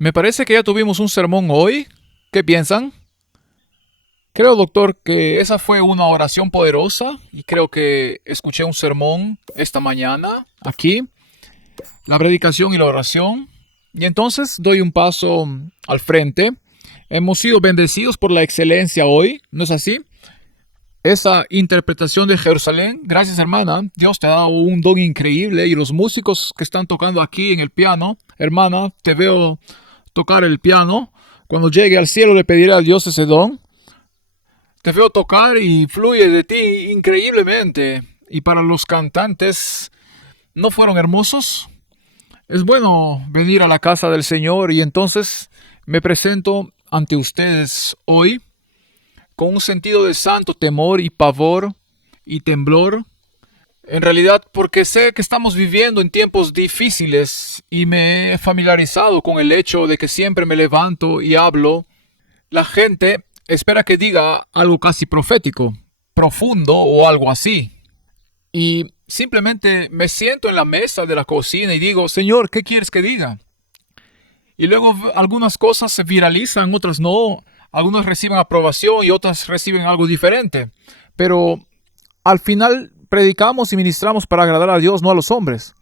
Me parece que ya tuvimos un sermón hoy. ¿Qué piensan? Creo, doctor, que esa fue una oración poderosa y creo que escuché un sermón esta mañana aquí, la predicación y la oración. Y entonces doy un paso al frente. Hemos sido bendecidos por la excelencia hoy, ¿no es así? Esa interpretación de Jerusalén, gracias hermana, Dios te ha dado un don increíble y los músicos que están tocando aquí en el piano, hermana, te veo tocar el piano. Cuando llegue al cielo le pediré a Dios ese don. Te veo tocar y fluye de ti increíblemente. Y para los cantantes, ¿no fueron hermosos? Es bueno venir a la casa del Señor y entonces me presento ante ustedes hoy con un sentido de santo temor y pavor y temblor. En realidad, porque sé que estamos viviendo en tiempos difíciles y me he familiarizado con el hecho de que siempre me levanto y hablo. La gente espera que diga algo casi profético, profundo o algo así. Y simplemente me siento en la mesa de la cocina y digo, Señor, ¿qué quieres que diga? Y luego algunas cosas se viralizan, otras no. Algunas reciben aprobación y otras reciben algo diferente. Pero al final predicamos y ministramos para agradar a Dios, no a los hombres.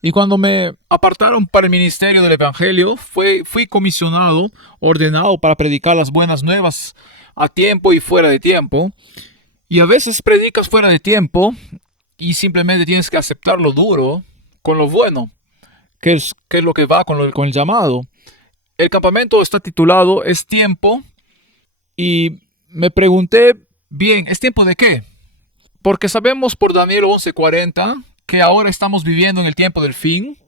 Y cuando me apartaron para el ministerio del Evangelio, fui comisionado, ordenado para predicar las buenas nuevas a tiempo y fuera de tiempo. Y a veces predicas fuera de tiempo y simplemente tienes que aceptar lo duro con lo bueno, que es lo que va con el llamado. El campamento está titulado Es tiempo y me pregunté, bien, ¿es tiempo de qué? Porque sabemos por Daniel 11:40 que ahora estamos viviendo en el tiempo del fin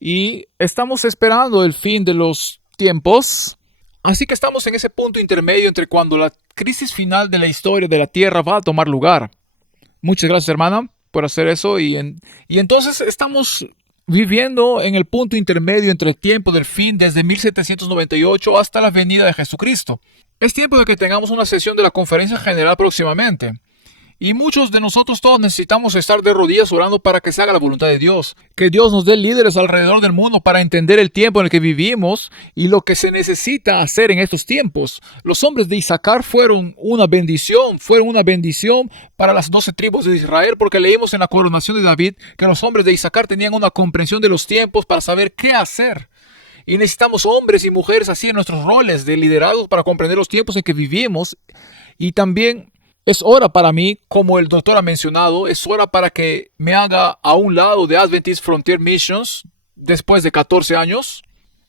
y estamos esperando el fin de los tiempos. Así que estamos en ese punto intermedio entre cuando la crisis final de la historia de la tierra va a tomar lugar. Muchas gracias, hermana, por hacer eso. Y entonces estamos viviendo en el punto intermedio entre el tiempo del fin desde 1798 hasta la venida de Jesucristo. Es tiempo de que tengamos una sesión de la conferencia general próximamente. Y muchos de nosotros todos necesitamos estar de rodillas orando para que se haga la voluntad de Dios. Que Dios nos dé líderes alrededor del mundo para entender el tiempo en el que vivimos y lo que se necesita hacer en estos tiempos. Los hombres de Isaacar fueron una bendición para las 12 tribus de Israel, porque leímos en la coronación de David que los hombres de Isaacar tenían una comprensión de los tiempos para saber qué hacer. Y necesitamos hombres y mujeres así en nuestros roles de liderados para comprender los tiempos en que vivimos. Y también es hora para mí, como el doctor ha mencionado, es hora para que me haga a un lado de Adventist Frontier Missions después de 14 años.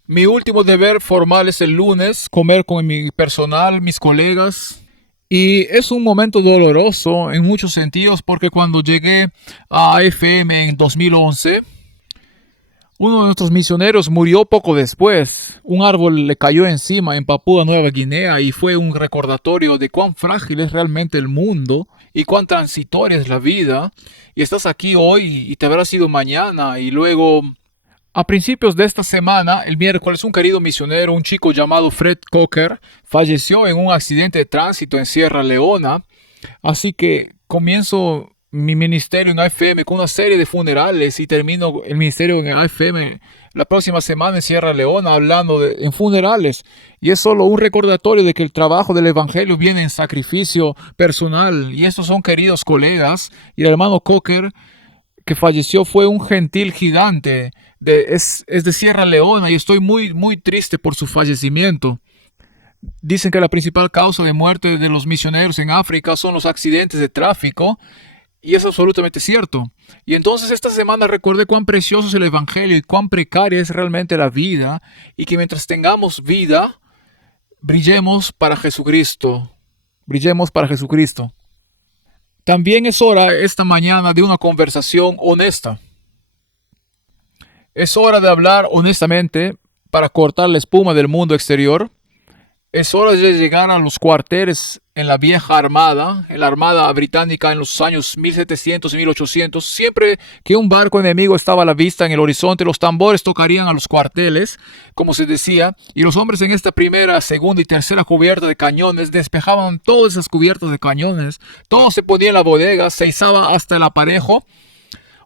Mi último deber formal es el lunes, comer con mi personal, mis colegas. Y es un momento doloroso en muchos sentidos porque cuando llegué a AFM en 2011, uno de nuestros misioneros murió poco después. Un árbol le cayó encima en Papúa Nueva Guinea y fue un recordatorio de cuán frágil es realmente el mundo y cuán transitoria es la vida. Y estás aquí hoy y te habrás ido mañana. Y luego, a principios de esta semana, el miércoles, un querido misionero, un chico llamado Fred Cocker, falleció en un accidente de tránsito en Sierra Leona. Así que comienzo mi ministerio en AFM con una serie de funerales y termino el ministerio en AFM la próxima semana en Sierra Leona hablando en funerales. Y es solo un recordatorio de que el trabajo del Evangelio viene en sacrificio personal. Y estos son queridos colegas. Y el hermano Cocker, que falleció, fue un gentil gigante. Es de Sierra Leona y estoy muy, muy triste por su fallecimiento. Dicen que la principal causa de muerte de los misioneros en África son los accidentes de tráfico. Y es absolutamente cierto. Y entonces esta semana recordé cuán precioso es el Evangelio y cuán precaria es realmente la vida. Y que mientras tengamos vida, brillemos para Jesucristo. Brillemos para Jesucristo. También es hora esta mañana de una conversación honesta. Es hora de hablar honestamente para cortar la espuma del mundo exterior. Es hora de llegar a los cuarteles en la vieja armada, en la armada británica en los años 1700 y 1800. Siempre que un barco enemigo estaba a la vista en el horizonte, los tambores tocarían a los cuarteles, como se decía, y los hombres en esta primera, segunda y tercera cubierta de cañones despejaban todas esas cubiertas de cañones. Todo se ponía en la bodega, se izaba hasta el aparejo.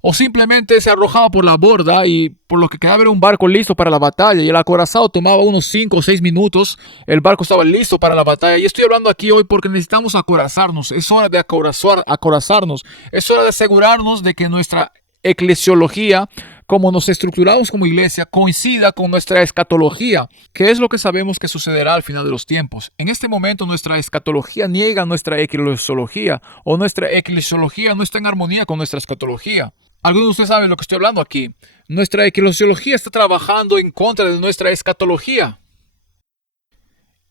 o simplemente se arrojaba por la borda y por lo que quedaba era un barco listo para la batalla y el acorazado tomaba unos 5 o 6 minutos, el barco estaba listo para la batalla. Y estoy hablando aquí hoy porque necesitamos acorazarnos, es hora de acorazarnos, es hora de asegurarnos de que nuestra eclesiología, como nos estructuramos como iglesia, coincida con nuestra escatología, que es lo que sabemos que sucederá al final de los tiempos. En este momento nuestra escatología niega nuestra eclesiología, o nuestra eclesiología no está en armonía con nuestra escatología. Algunos de ustedes saben de lo que estoy hablando aquí. Nuestra eclesiología está trabajando en contra de nuestra escatología.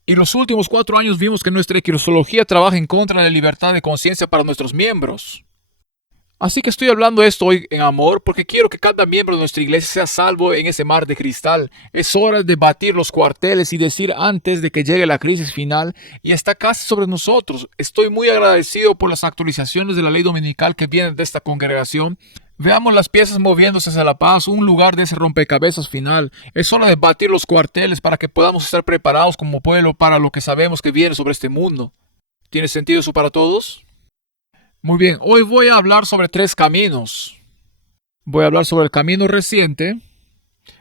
Y los últimos 4 años vimos que nuestra eclesiología trabaja en contra de la libertad de conciencia para nuestros miembros. Así que estoy hablando esto hoy en amor porque quiero que cada miembro de nuestra iglesia sea salvo en ese mar de cristal. Es hora de batir los cuarteles y decir antes de que llegue la crisis final y está casi sobre nosotros. Estoy muy agradecido por las actualizaciones de la ley dominical que vienen de esta congregación. Veamos las piezas moviéndose hacia la paz, un lugar de ese rompecabezas final. Es hora de batir los cuarteles para que podamos estar preparados como pueblo para lo que sabemos que viene sobre este mundo. ¿Tiene sentido eso para todos? Muy bien, hoy voy a hablar sobre 3 caminos. Voy a hablar sobre el camino reciente.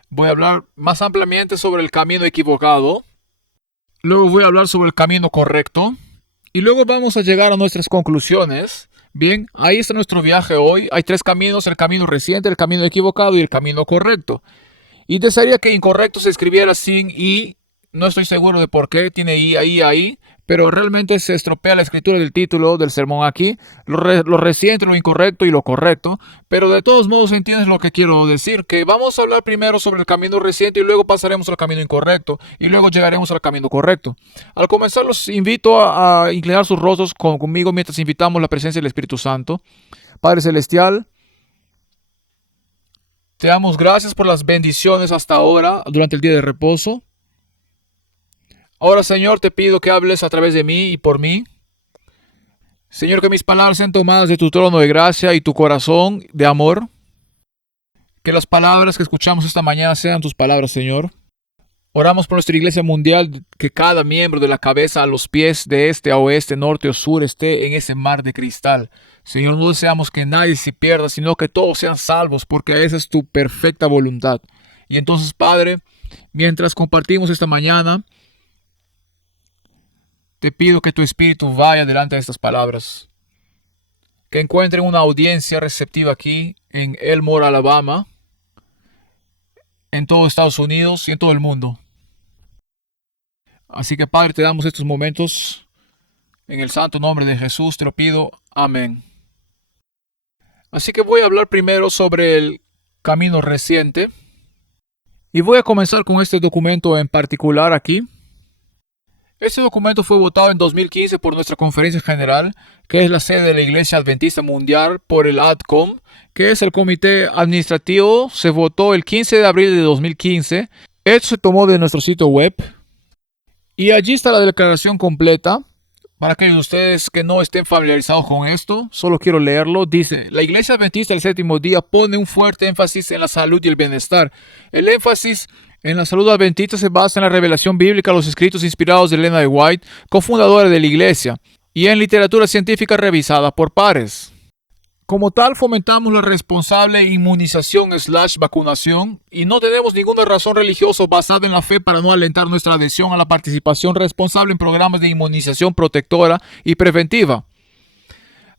Voy a hablar más ampliamente sobre el camino equivocado. Luego voy a hablar sobre el camino correcto. Y luego vamos a llegar a nuestras conclusiones. Bien, ahí está nuestro viaje hoy. Hay 3 caminos, el camino reciente, el camino equivocado y el camino correcto. Y desearía que incorrecto se escribiera sin I. No estoy seguro de por qué tiene I ahí. Pero realmente se estropea la escritura del título del sermón aquí, lo reciente, lo incorrecto y lo correcto, pero de todos modos entiendes lo que quiero decir, que vamos a hablar primero sobre el camino reciente y luego pasaremos al camino incorrecto y luego llegaremos al camino correcto. Al comenzar los invito a inclinar sus rostros conmigo mientras invitamos la presencia del Espíritu Santo. Padre Celestial, te damos gracias por las bendiciones hasta ahora, durante el día de reposo. Ahora, Señor, te pido que hables a través de mí y por mí. Señor, que mis palabras sean tomadas de tu trono de gracia y tu corazón de amor. Que las palabras que escuchamos esta mañana sean tus palabras, Señor. Oramos por nuestra iglesia mundial, que cada miembro de la cabeza a los pies, de este a oeste, norte o sur, esté en ese mar de cristal. Señor, no deseamos que nadie se pierda, sino que todos sean salvos, porque esa es tu perfecta voluntad. Y entonces, Padre, mientras compartimos esta mañana, te pido que tu Espíritu vaya delante de estas palabras. Que encuentren una audiencia receptiva aquí en Elmore, Alabama, en todo Estados Unidos y en todo el mundo. Así que, Padre, te damos estos momentos. En el santo nombre de Jesús te lo pido. Amén. Así que voy a hablar primero sobre el camino reciente. Y voy a comenzar con este documento en particular aquí. Este documento fue votado en 2015 por nuestra conferencia general, que es la sede de la Iglesia Adventista Mundial, por el ADCOM, que es el comité administrativo. Se votó el 15 de abril de 2015. Esto se tomó de nuestro sitio web. Y allí está la declaración completa. Para aquellos de ustedes que no estén familiarizados con esto, solo quiero leerlo. Dice: la Iglesia Adventista del Séptimo Día pone un fuerte énfasis en la salud y el bienestar. El énfasis en la salud adventista se basa en la revelación bíblica, los escritos inspirados de Elena de White, cofundadora de la Iglesia, y en literatura científica revisada por pares. Como tal, fomentamos la responsable inmunización/vacunación y no tenemos ninguna razón religiosa basada en la fe para no alentar nuestra adhesión a la participación responsable en programas de inmunización protectora y preventiva.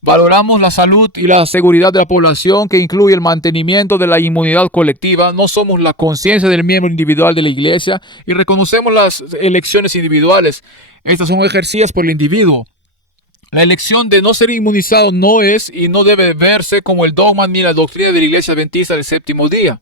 Valoramos la salud y la seguridad de la población, que incluye el mantenimiento de la inmunidad colectiva. No somos la conciencia del miembro individual de la iglesia y reconocemos las elecciones individuales. Estas son ejercidas por el individuo. La elección de no ser inmunizado no es y no debe verse como el dogma ni la doctrina de la Iglesia Adventista del Séptimo Día.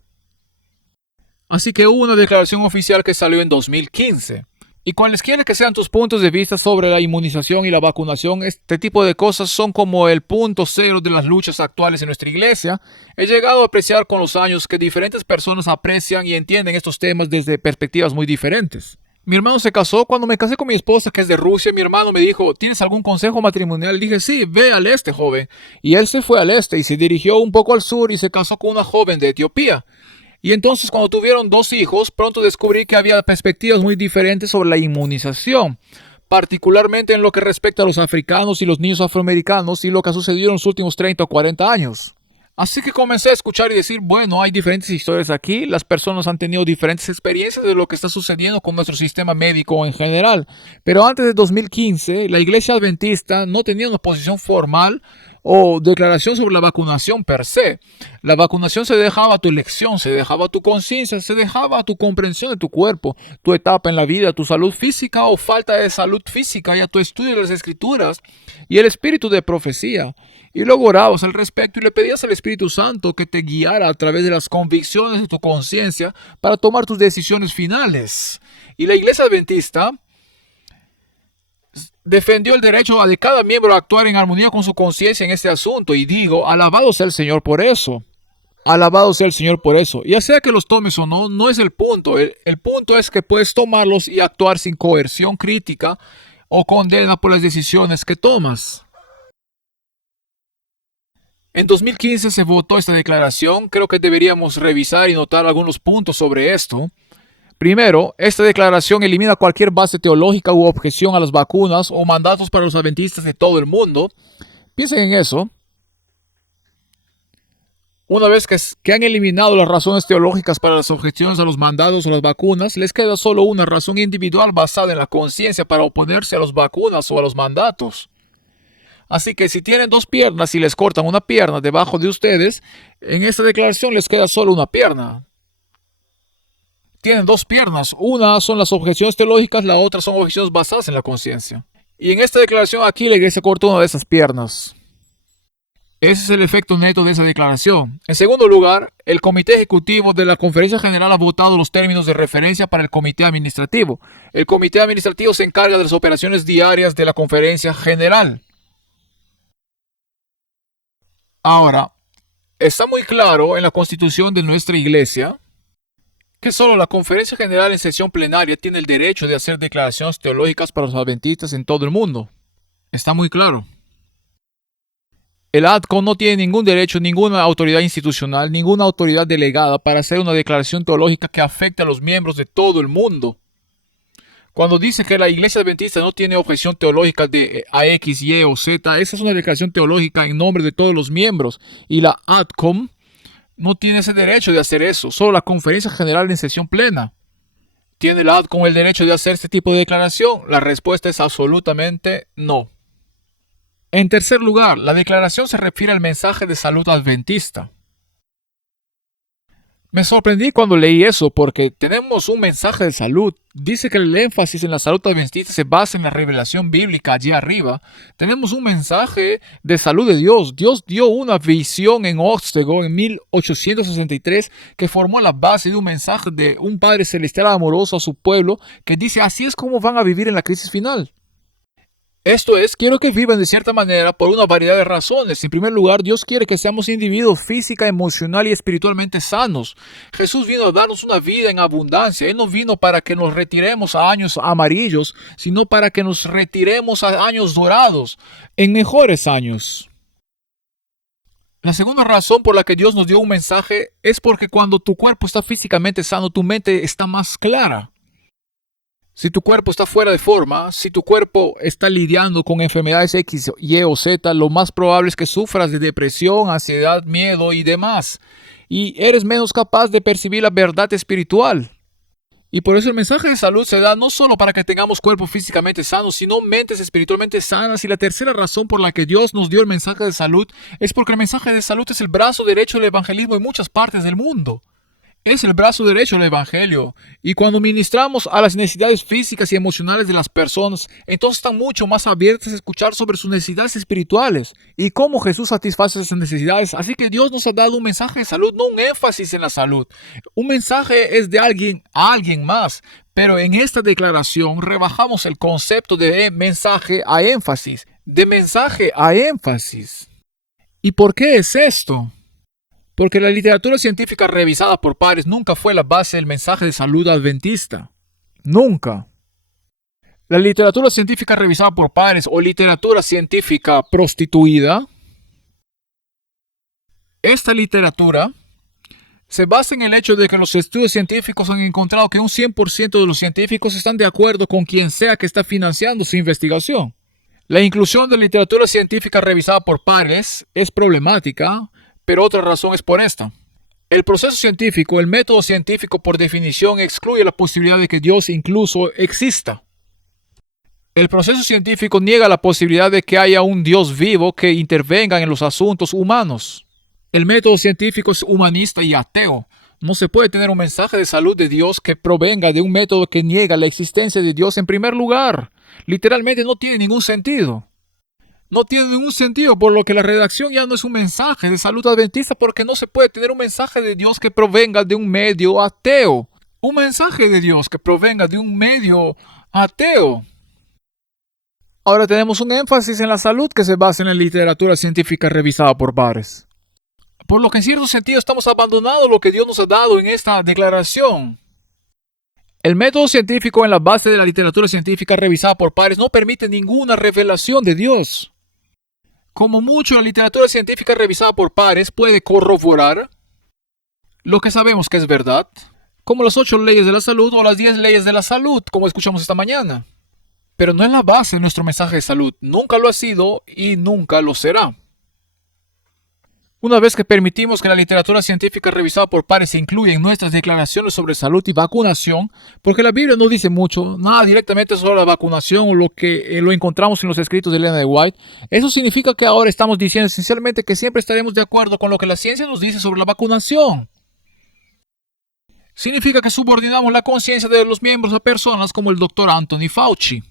Así que hubo una declaración oficial que salió en 2015. Y cualesquiera que sean tus puntos de vista sobre la inmunización y la vacunación, este tipo de cosas son como el punto cero de las luchas actuales en nuestra iglesia. He llegado a apreciar con los años que diferentes personas aprecian y entienden estos temas desde perspectivas muy diferentes. Mi hermano se casó. Cuando me casé con mi esposa, que es de Rusia, mi hermano me dijo: ¿tienes algún consejo matrimonial? Dije: sí, ve al este, joven. Y él se fue al este y se dirigió un poco al sur y se casó con una joven de Etiopía. Y entonces, cuando tuvieron 2 hijos, pronto descubrí que había perspectivas muy diferentes sobre la inmunización, particularmente en lo que respecta a los africanos y los niños afroamericanos y lo que ha sucedido en los últimos 30 o 40 años. Así que comencé a escuchar y decir, bueno, hay diferentes historias aquí, las personas han tenido diferentes experiencias de lo que está sucediendo con nuestro sistema médico en general. Pero antes de 2015, la Iglesia Adventista no tenía una posición formal o declaración sobre la vacunación per se. La vacunación se dejaba a tu elección, se dejaba a tu conciencia, se dejaba a tu comprensión de tu cuerpo, tu etapa en la vida, tu salud física o falta de salud física y a tu estudio de las escrituras y el espíritu de profecía. Y luego orabas al respecto y le pedías al Espíritu Santo que te guiara a través de las convicciones de tu conciencia para tomar tus decisiones finales. Y la Iglesia Adventista defendió el derecho de cada miembro a actuar en armonía con su conciencia en este asunto. Y digo, alabado sea el Señor por eso. Alabado sea el Señor por eso. Ya sea que los tomes o no, no es el punto. El punto es que puedes tomarlos y actuar sin coerción crítica o condena por las decisiones que tomas. En 2015 se votó esta declaración. Creo que deberíamos revisar y notar algunos puntos sobre esto. Primero, esta declaración elimina cualquier base teológica u objeción a las vacunas o mandatos para los adventistas de todo el mundo. Piensen en eso. Una vez que han eliminado las razones teológicas para las objeciones a los mandatos o las vacunas, les queda solo una razón individual basada en la conciencia para oponerse a las vacunas o a los mandatos. Así que si tienen dos piernas y les cortan una pierna debajo de ustedes, en esta declaración les queda solo una pierna. Tienen dos piernas, una son las objeciones teológicas, la otra son objeciones basadas en la conciencia. Y en esta declaración aquí la iglesia corta una de esas piernas. Ese es el efecto neto de esa declaración. En segundo lugar, el Comité Ejecutivo de la Conferencia General ha votado los términos de referencia para el Comité Administrativo. El Comité Administrativo se encarga de las operaciones diarias de la Conferencia General. Ahora, está muy claro en la constitución de nuestra iglesia que solo la Conferencia General en sesión plenaria tiene el derecho de hacer declaraciones teológicas para los adventistas en todo el mundo. Está muy claro. El ADCO no tiene ningún derecho, ninguna autoridad institucional, ninguna autoridad delegada para hacer una declaración teológica que afecte a los miembros de todo el mundo. Cuando dice que la Iglesia Adventista no tiene objeción teológica de a X, Y o Z, esa es una declaración teológica en nombre de todos los miembros. Y la ADCOM no tiene ese derecho de hacer eso. Solo la Conferencia General en sesión plena. ¿Tiene la ADCOM el derecho de hacer este tipo de declaración? La respuesta es absolutamente no. En tercer lugar, la declaración se refiere al mensaje de salud adventista. Me sorprendí cuando leí eso porque tenemos un mensaje de salud. Dice que el énfasis en la salud adventista se basa en la revelación bíblica allí arriba. Tenemos un mensaje de salud de Dios. Dios dio una visión en Otsego en 1863 que formó la base de un mensaje de un Padre Celestial amoroso a su pueblo que dice así es como van a vivir en la crisis final. Esto es, quiero que vivan de cierta manera por una variedad de razones. En primer lugar, Dios quiere que seamos individuos física, emocional y espiritualmente sanos. Jesús vino a darnos una vida en abundancia. Él no vino para que nos retiremos a años amarillos, sino para que nos retiremos a años dorados, en mejores años. La segunda razón por la que Dios nos dio un mensaje es porque cuando tu cuerpo está físicamente sano, tu mente está más clara. Si tu cuerpo está fuera de forma, si tu cuerpo está lidiando con enfermedades X, Y o Z, lo más probable es que sufras de depresión, ansiedad, miedo y demás. Y eres menos capaz de percibir la verdad espiritual. Y por eso el mensaje de salud se da no solo para que tengamos cuerpos físicamente sanos, sino mentes espiritualmente sanas. Y la tercera razón por la que Dios nos dio el mensaje de salud es porque el mensaje de salud es el brazo derecho del evangelismo en muchas partes del mundo. Es el brazo derecho del Evangelio. Y cuando ministramos a las necesidades físicas y emocionales de las personas, entonces están mucho más abiertas a escuchar sobre sus necesidades espirituales y cómo Jesús satisface esas necesidades. Así que Dios nos ha dado un mensaje de salud, no un énfasis en la salud. Un mensaje es de alguien a alguien más. Pero en esta declaración rebajamos el concepto de mensaje a énfasis. De mensaje a énfasis. ¿Y por qué es esto? Porque la literatura científica revisada por pares nunca fue la base del mensaje de salud adventista. Nunca. La literatura científica revisada por pares o literatura científica prostituida, esta literatura se basa en el hecho de que los estudios científicos han encontrado que un 100% de los científicos están de acuerdo con quien sea que está financiando su investigación. La inclusión de literatura científica revisada por pares es problemática, pero otra razón es por esta. El proceso científico, el método científico por definición excluye la posibilidad de que Dios incluso exista. El proceso científico niega la posibilidad de que haya un Dios vivo que intervenga en los asuntos humanos. El método científico es humanista y ateo. No se puede tener un mensaje de salud de Dios que provenga de un método que niega la existencia de Dios en primer lugar. Literalmente no tiene ningún sentido. No tiene ningún sentido, por lo que la redacción ya no es un mensaje de salud adventista, porque no se puede tener un mensaje de Dios que provenga de un medio ateo. Un mensaje de Dios que provenga de un medio ateo. Ahora tenemos un énfasis en la salud que se basa en la literatura científica revisada por pares. Por lo que en cierto sentido estamos abandonando lo que Dios nos ha dado en esta declaración. El método científico en la base de la literatura científica revisada por pares no permite ninguna revelación de Dios. Como mucho, la literatura científica revisada por pares puede corroborar lo que sabemos que es verdad, como las 8 leyes de la salud o las 10 leyes de la salud, como escuchamos esta mañana. Pero no es la base de nuestro mensaje de salud. Nunca lo ha sido y nunca lo será. Una vez que permitimos que la literatura científica revisada por pares se incluya en nuestras declaraciones sobre salud y vacunación, porque la Biblia no dice mucho, nada directamente sobre la vacunación o lo que lo encontramos en los escritos de Ellen G. White, eso significa que ahora estamos diciendo esencialmente que siempre estaremos de acuerdo con lo que la ciencia nos dice sobre la vacunación. Significa que subordinamos la conciencia de los miembros a personas como el Dr. Anthony Fauci.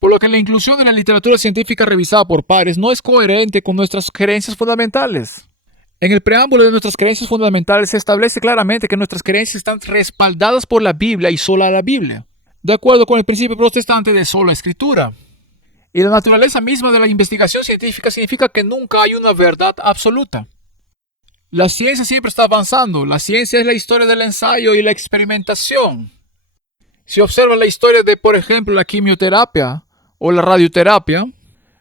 Por lo que la inclusión de la literatura científica revisada por pares no es coherente con nuestras creencias fundamentales. En el preámbulo de nuestras creencias fundamentales se establece claramente que nuestras creencias están respaldadas por la Biblia y sola la Biblia, de acuerdo con el principio protestante de sola escritura. Y la naturaleza misma de la investigación científica significa que nunca hay una verdad absoluta. La ciencia siempre está avanzando. La ciencia es la historia del ensayo y la experimentación. Si observa la historia de, por ejemplo, la quimioterapia o la radioterapia,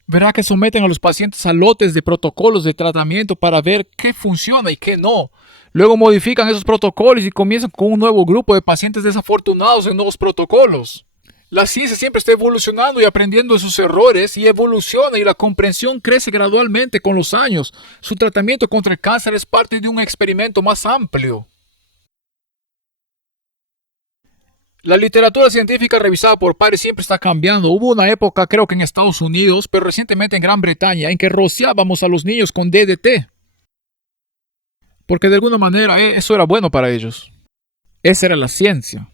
verá que someten a los pacientes a lotes de protocolos de tratamiento para ver qué funciona y qué no. Luego modifican esos protocolos y comienzan con un nuevo grupo de pacientes desafortunados en nuevos protocolos. La ciencia siempre está evolucionando y aprendiendo de sus errores y evoluciona y la comprensión crece gradualmente con los años. Su tratamiento contra el cáncer es parte de un experimento más amplio. La literatura científica revisada por pares siempre está cambiando. Hubo una época, creo que en Estados Unidos, pero recientemente en Gran Bretaña, en que rociábamos a los niños con DDT. Porque de alguna manera eso era bueno para ellos. Esa era la ciencia.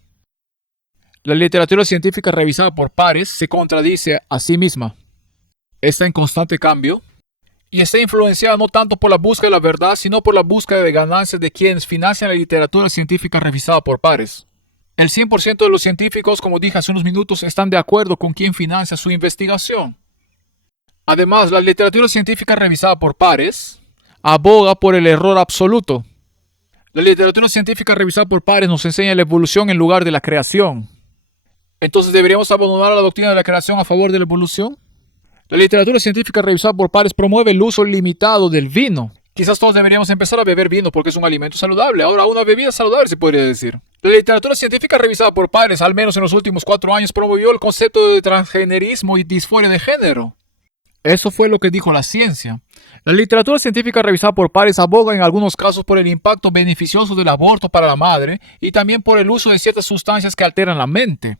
La literatura científica revisada por pares se contradice a sí misma. Está en constante cambio y está influenciada no tanto por la búsqueda de la verdad, sino por la búsqueda de ganancias de quienes financian la literatura científica revisada por pares. El 100% de los científicos, como dije hace unos minutos, están de acuerdo con quien financia su investigación. Además, la literatura científica revisada por pares aboga por el error absoluto. La literatura científica revisada por pares nos enseña la evolución en lugar de la creación. Entonces, ¿deberíamos abandonar la doctrina de la creación a favor de la evolución? La literatura científica revisada por pares promueve el uso limitado del vino. Quizás todos deberíamos empezar a beber vino porque es un alimento saludable. Ahora, una bebida saludable se podría decir. La literatura científica revisada por pares, al menos en los últimos 4 años, promovió el concepto de transgenerismo y disforia de género. Eso fue lo que dijo la ciencia. La literatura científica revisada por pares aboga en algunos casos por el impacto beneficioso del aborto para la madre y también por el uso de ciertas sustancias que alteran la mente.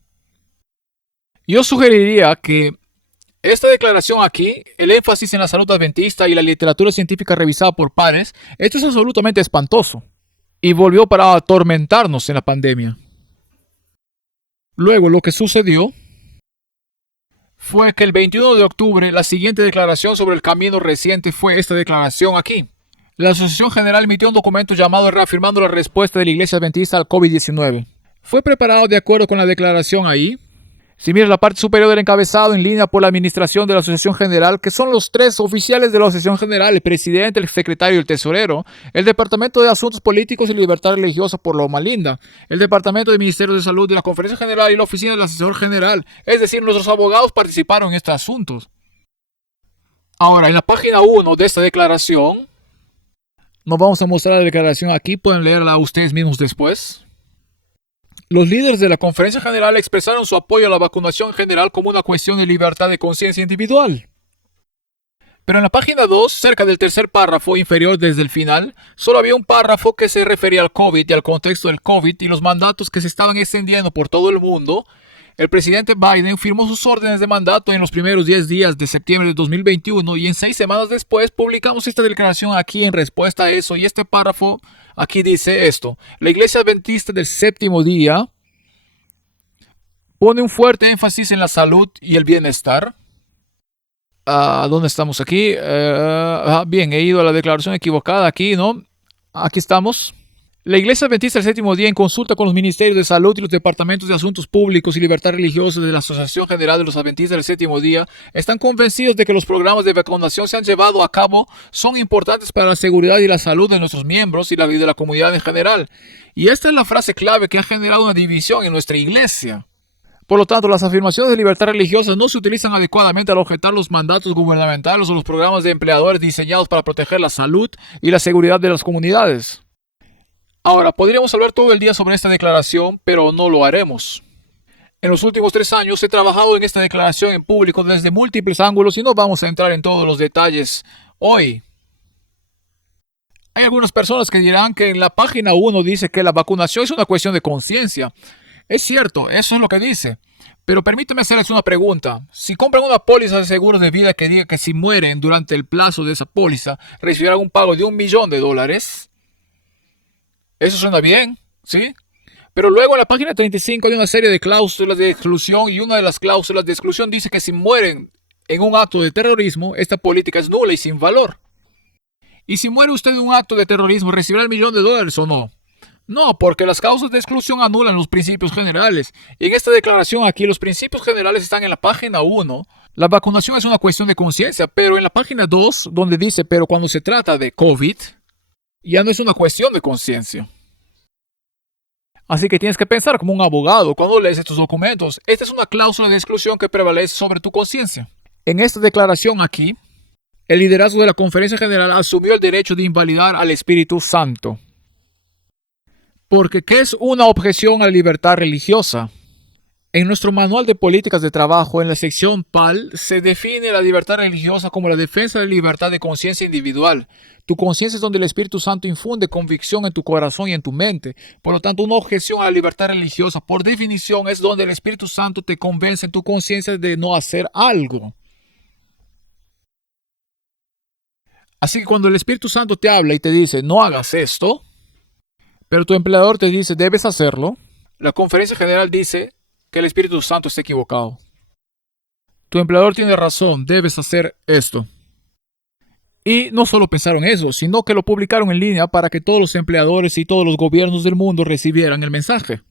Yo sugeriría que esta declaración aquí, el énfasis en la salud adventista y la literatura científica revisada por pares, esto es absolutamente espantoso. Y volvió para atormentarnos en la pandemia. Luego, lo que sucedió fue que el 21 de octubre, la siguiente declaración sobre el camino reciente fue esta declaración aquí. La Asociación General emitió un documento llamado Reafirmando la respuesta de la Iglesia Adventista al COVID-19. Fue preparado de acuerdo con la declaración ahí. Si miras la parte superior del encabezado en línea por la administración de la Asociación General, que son los 3 oficiales de la Asociación General, el presidente, el secretario y el tesorero, el Departamento de Asuntos Políticos y Libertad Religiosa por Loma Linda, el Departamento de Ministerio de Salud de la Conferencia General y la Oficina del Asesor General, es decir, nuestros abogados participaron en estos asuntos. Ahora, en la página 1 de esta declaración, no vamos a mostrar la declaración aquí, pueden leerla ustedes mismos después. Los líderes de la Conferencia General expresaron su apoyo a la vacunación general como una cuestión de libertad de conciencia individual. Pero en la página 2, cerca del tercer párrafo inferior desde el final, solo había un párrafo que se refería al COVID y al contexto del COVID y los mandatos que se estaban extendiendo por todo el mundo. El presidente Biden firmó sus órdenes de mandato en los primeros 10 días de septiembre de 2021 y en 6 semanas después publicamos esta declaración aquí en respuesta a eso, y este párrafo aquí dice esto: la Iglesia Adventista del Séptimo Día pone un fuerte énfasis en la salud y el bienestar. ¿Dónde estamos aquí? Bien, he ido a la declaración equivocada aquí, ¿no? Aquí estamos. La Iglesia Adventista del Séptimo Día, en consulta con los Ministerios de Salud y los Departamentos de Asuntos Públicos y Libertad Religiosa de la Asociación General de los Adventistas del Séptimo Día, están convencidos de que los programas de vacunación se han llevado a cabo son importantes para la seguridad y la salud de nuestros miembros y la vida de la comunidad en general. Y esta es la frase clave que ha generado una división en nuestra iglesia. Por lo tanto, las afirmaciones de libertad religiosa no se utilizan adecuadamente al objetar los mandatos gubernamentales o los programas de empleadores diseñados para proteger la salud y la seguridad de las comunidades. Ahora, podríamos hablar todo el día sobre esta declaración, pero no lo haremos. En los últimos 3 años he trabajado en esta declaración en público desde múltiples ángulos y no vamos a entrar en todos los detalles hoy. Hay algunas personas que dirán que en la página 1 dice que la vacunación es una cuestión de conciencia. Es cierto, eso es lo que dice. Pero permíteme hacerles una pregunta. Si compran una póliza de seguros de vida que diga que si mueren durante el plazo de esa póliza recibirán un pago de $1.000.000, eso suena bien, ¿sí? Pero luego en la página 35 hay una serie de cláusulas de exclusión y una de las cláusulas de exclusión dice que si mueren en un acto de terrorismo, esta política es nula y sin valor. Y si muere usted en un acto de terrorismo, ¿recibirá $1.000.000 o no? No, porque las causas de exclusión anulan los principios generales. Y en esta declaración aquí, los principios generales están en la página 1. La vacunación es una cuestión de conciencia, pero en la página 2, donde dice, pero cuando se trata de COVID, ya no es una cuestión de conciencia. Así que tienes que pensar como un abogado cuando lees estos documentos. Esta es una cláusula de exclusión que prevalece sobre tu conciencia. En esta declaración aquí, el liderazgo de la Conferencia General asumió el derecho de invalidar al Espíritu Santo. Porque, ¿qué es una objeción a la libertad religiosa? En nuestro manual de políticas de trabajo, en la sección PAL, se define la libertad religiosa como la defensa de la libertad de conciencia individual. Tu conciencia es donde el Espíritu Santo infunde convicción en tu corazón y en tu mente. Por lo tanto, una objeción a la libertad religiosa, por definición, es donde el Espíritu Santo te convence en tu conciencia de no hacer algo. Así que cuando el Espíritu Santo te habla y te dice, no hagas esto, pero tu empleador te dice, debes hacerlo, la Conferencia General dice que el Espíritu Santo está equivocado. Tu empleador tiene razón, debes hacer esto. Y no solo pensaron eso, sino que lo publicaron en línea para que todos los empleadores y todos los gobiernos del mundo recibieran el mensaje.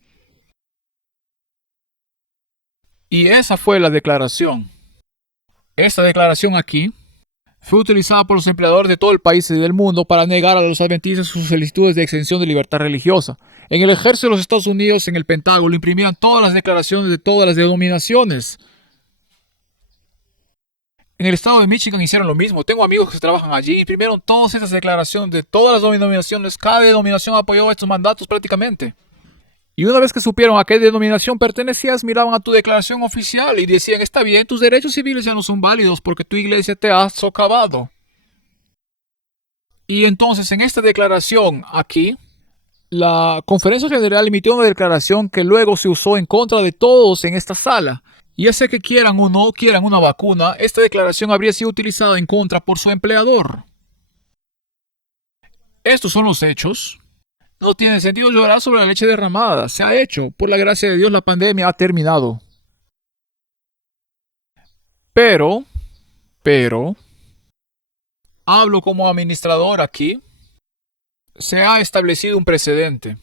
Y esa fue la declaración. Esta declaración aquí fue utilizada por los empleadores de todo el país y del mundo para negar a los adventistas sus solicitudes de exención de libertad religiosa. En el ejército de los Estados Unidos, en el Pentágono, imprimían todas las declaraciones de todas las denominaciones. En el estado de Michigan hicieron lo mismo. Tengo amigos que trabajan allí. Imprimieron todas estas declaraciones de todas las denominaciones. Cada denominación apoyó estos mandatos prácticamente. Y una vez que supieron a qué denominación pertenecías, miraban a tu declaración oficial y decían, está bien, tus derechos civiles ya no son válidos porque tu iglesia te ha socavado. Y entonces en esta declaración aquí, la Conferencia General emitió una declaración que luego se usó en contra de todos en esta sala. Y ya sea que quieran o no quieran una vacuna, esta declaración habría sido utilizada en contra por su empleador. Estos son los hechos. No tiene sentido llorar sobre la leche derramada. Se ha hecho. Por la gracia de Dios, la pandemia ha terminado. Pero, hablo como administrador aquí. Se ha establecido un precedente.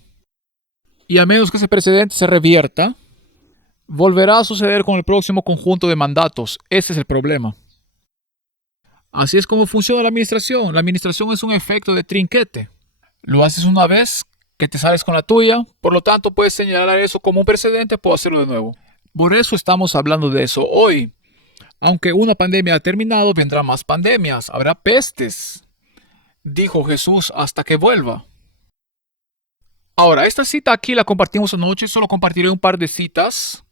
Y a menos que ese precedente se revierta, volverá a suceder con el próximo conjunto de mandatos. Ese es el problema. Así es como funciona la administración. La administración es un efecto de trinquete. Lo haces una vez, que te sales con la tuya, por lo tanto puedes señalar eso como un precedente, puedo hacerlo de nuevo. Por eso estamos hablando de eso hoy. Aunque una pandemia ha terminado, vendrán más pandemias, habrá pestes, dijo Jesús, hasta que vuelva. Ahora, esta cita aquí la compartimos anoche, solo compartiré un par de citas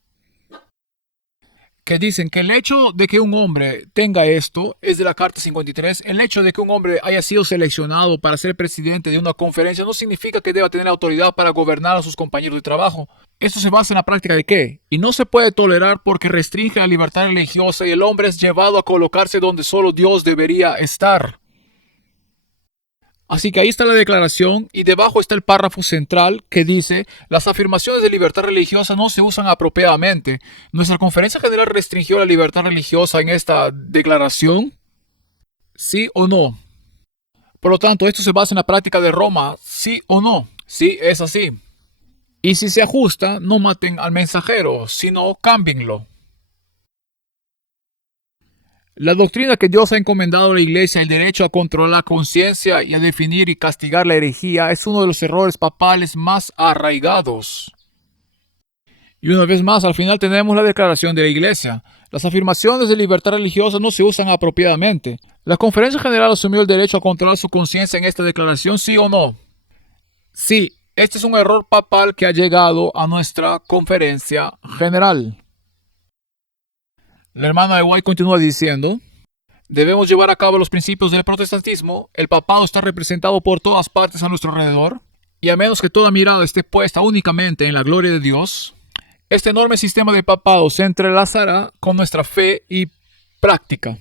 que dicen que el hecho de que un hombre tenga esto es de la Carta 53. El hecho de que un hombre haya sido seleccionado para ser presidente de una conferencia no significa que deba tener autoridad para gobernar a sus compañeros de trabajo. Esto se basa en la práctica de qué, y no se puede tolerar porque restringe la libertad religiosa y el hombre es llevado a colocarse donde solo Dios debería estar. Así que ahí está la declaración y debajo está el párrafo central que dice: las afirmaciones de libertad religiosa no se usan apropiadamente. ¿Nuestra conferencia general restringió la libertad religiosa en esta declaración? ¿Sí o no? Por lo tanto, esto se basa en la práctica de Roma, ¿sí o no? Sí, es así. Y si se ajusta, no maten al mensajero, sino cámbienlo. La doctrina que Dios ha encomendado a la Iglesia, el derecho a controlar la conciencia y a definir y castigar la herejía, es uno de los errores papales más arraigados. Y una vez más, al final tenemos la declaración de la Iglesia. Las afirmaciones de libertad religiosa no se usan apropiadamente. ¿La Conferencia General asumió el derecho a controlar su conciencia en esta declaración, sí o no? Sí, este es un error papal que ha llegado a nuestra Conferencia General. La hermana de White continúa diciendo: debemos llevar a cabo los principios del protestantismo. El papado está representado por todas partes a nuestro alrededor, y a menos que toda mirada esté puesta únicamente en la gloria de Dios, este enorme sistema de papado se entrelazará con nuestra fe y práctica.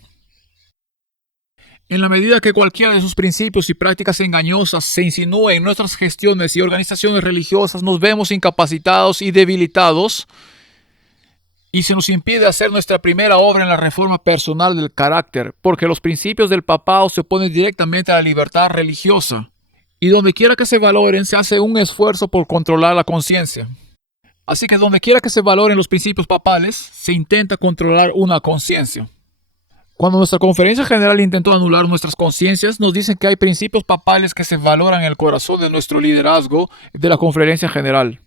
En la medida que cualquiera de sus principios y prácticas engañosas se insinúe en nuestras gestiones y organizaciones religiosas, nos vemos incapacitados y debilitados, y se nos impide hacer nuestra primera obra en la reforma personal del carácter, porque los principios del papado se oponen directamente a la libertad religiosa. Y donde quiera que se valoren, se hace un esfuerzo por controlar la conciencia. Así que donde quiera que se valoren los principios papales, se intenta controlar una conciencia. Cuando nuestra conferencia general intentó anular nuestras conciencias, nos dicen que hay principios papales que se valoran en el corazón de nuestro liderazgo de la conferencia general.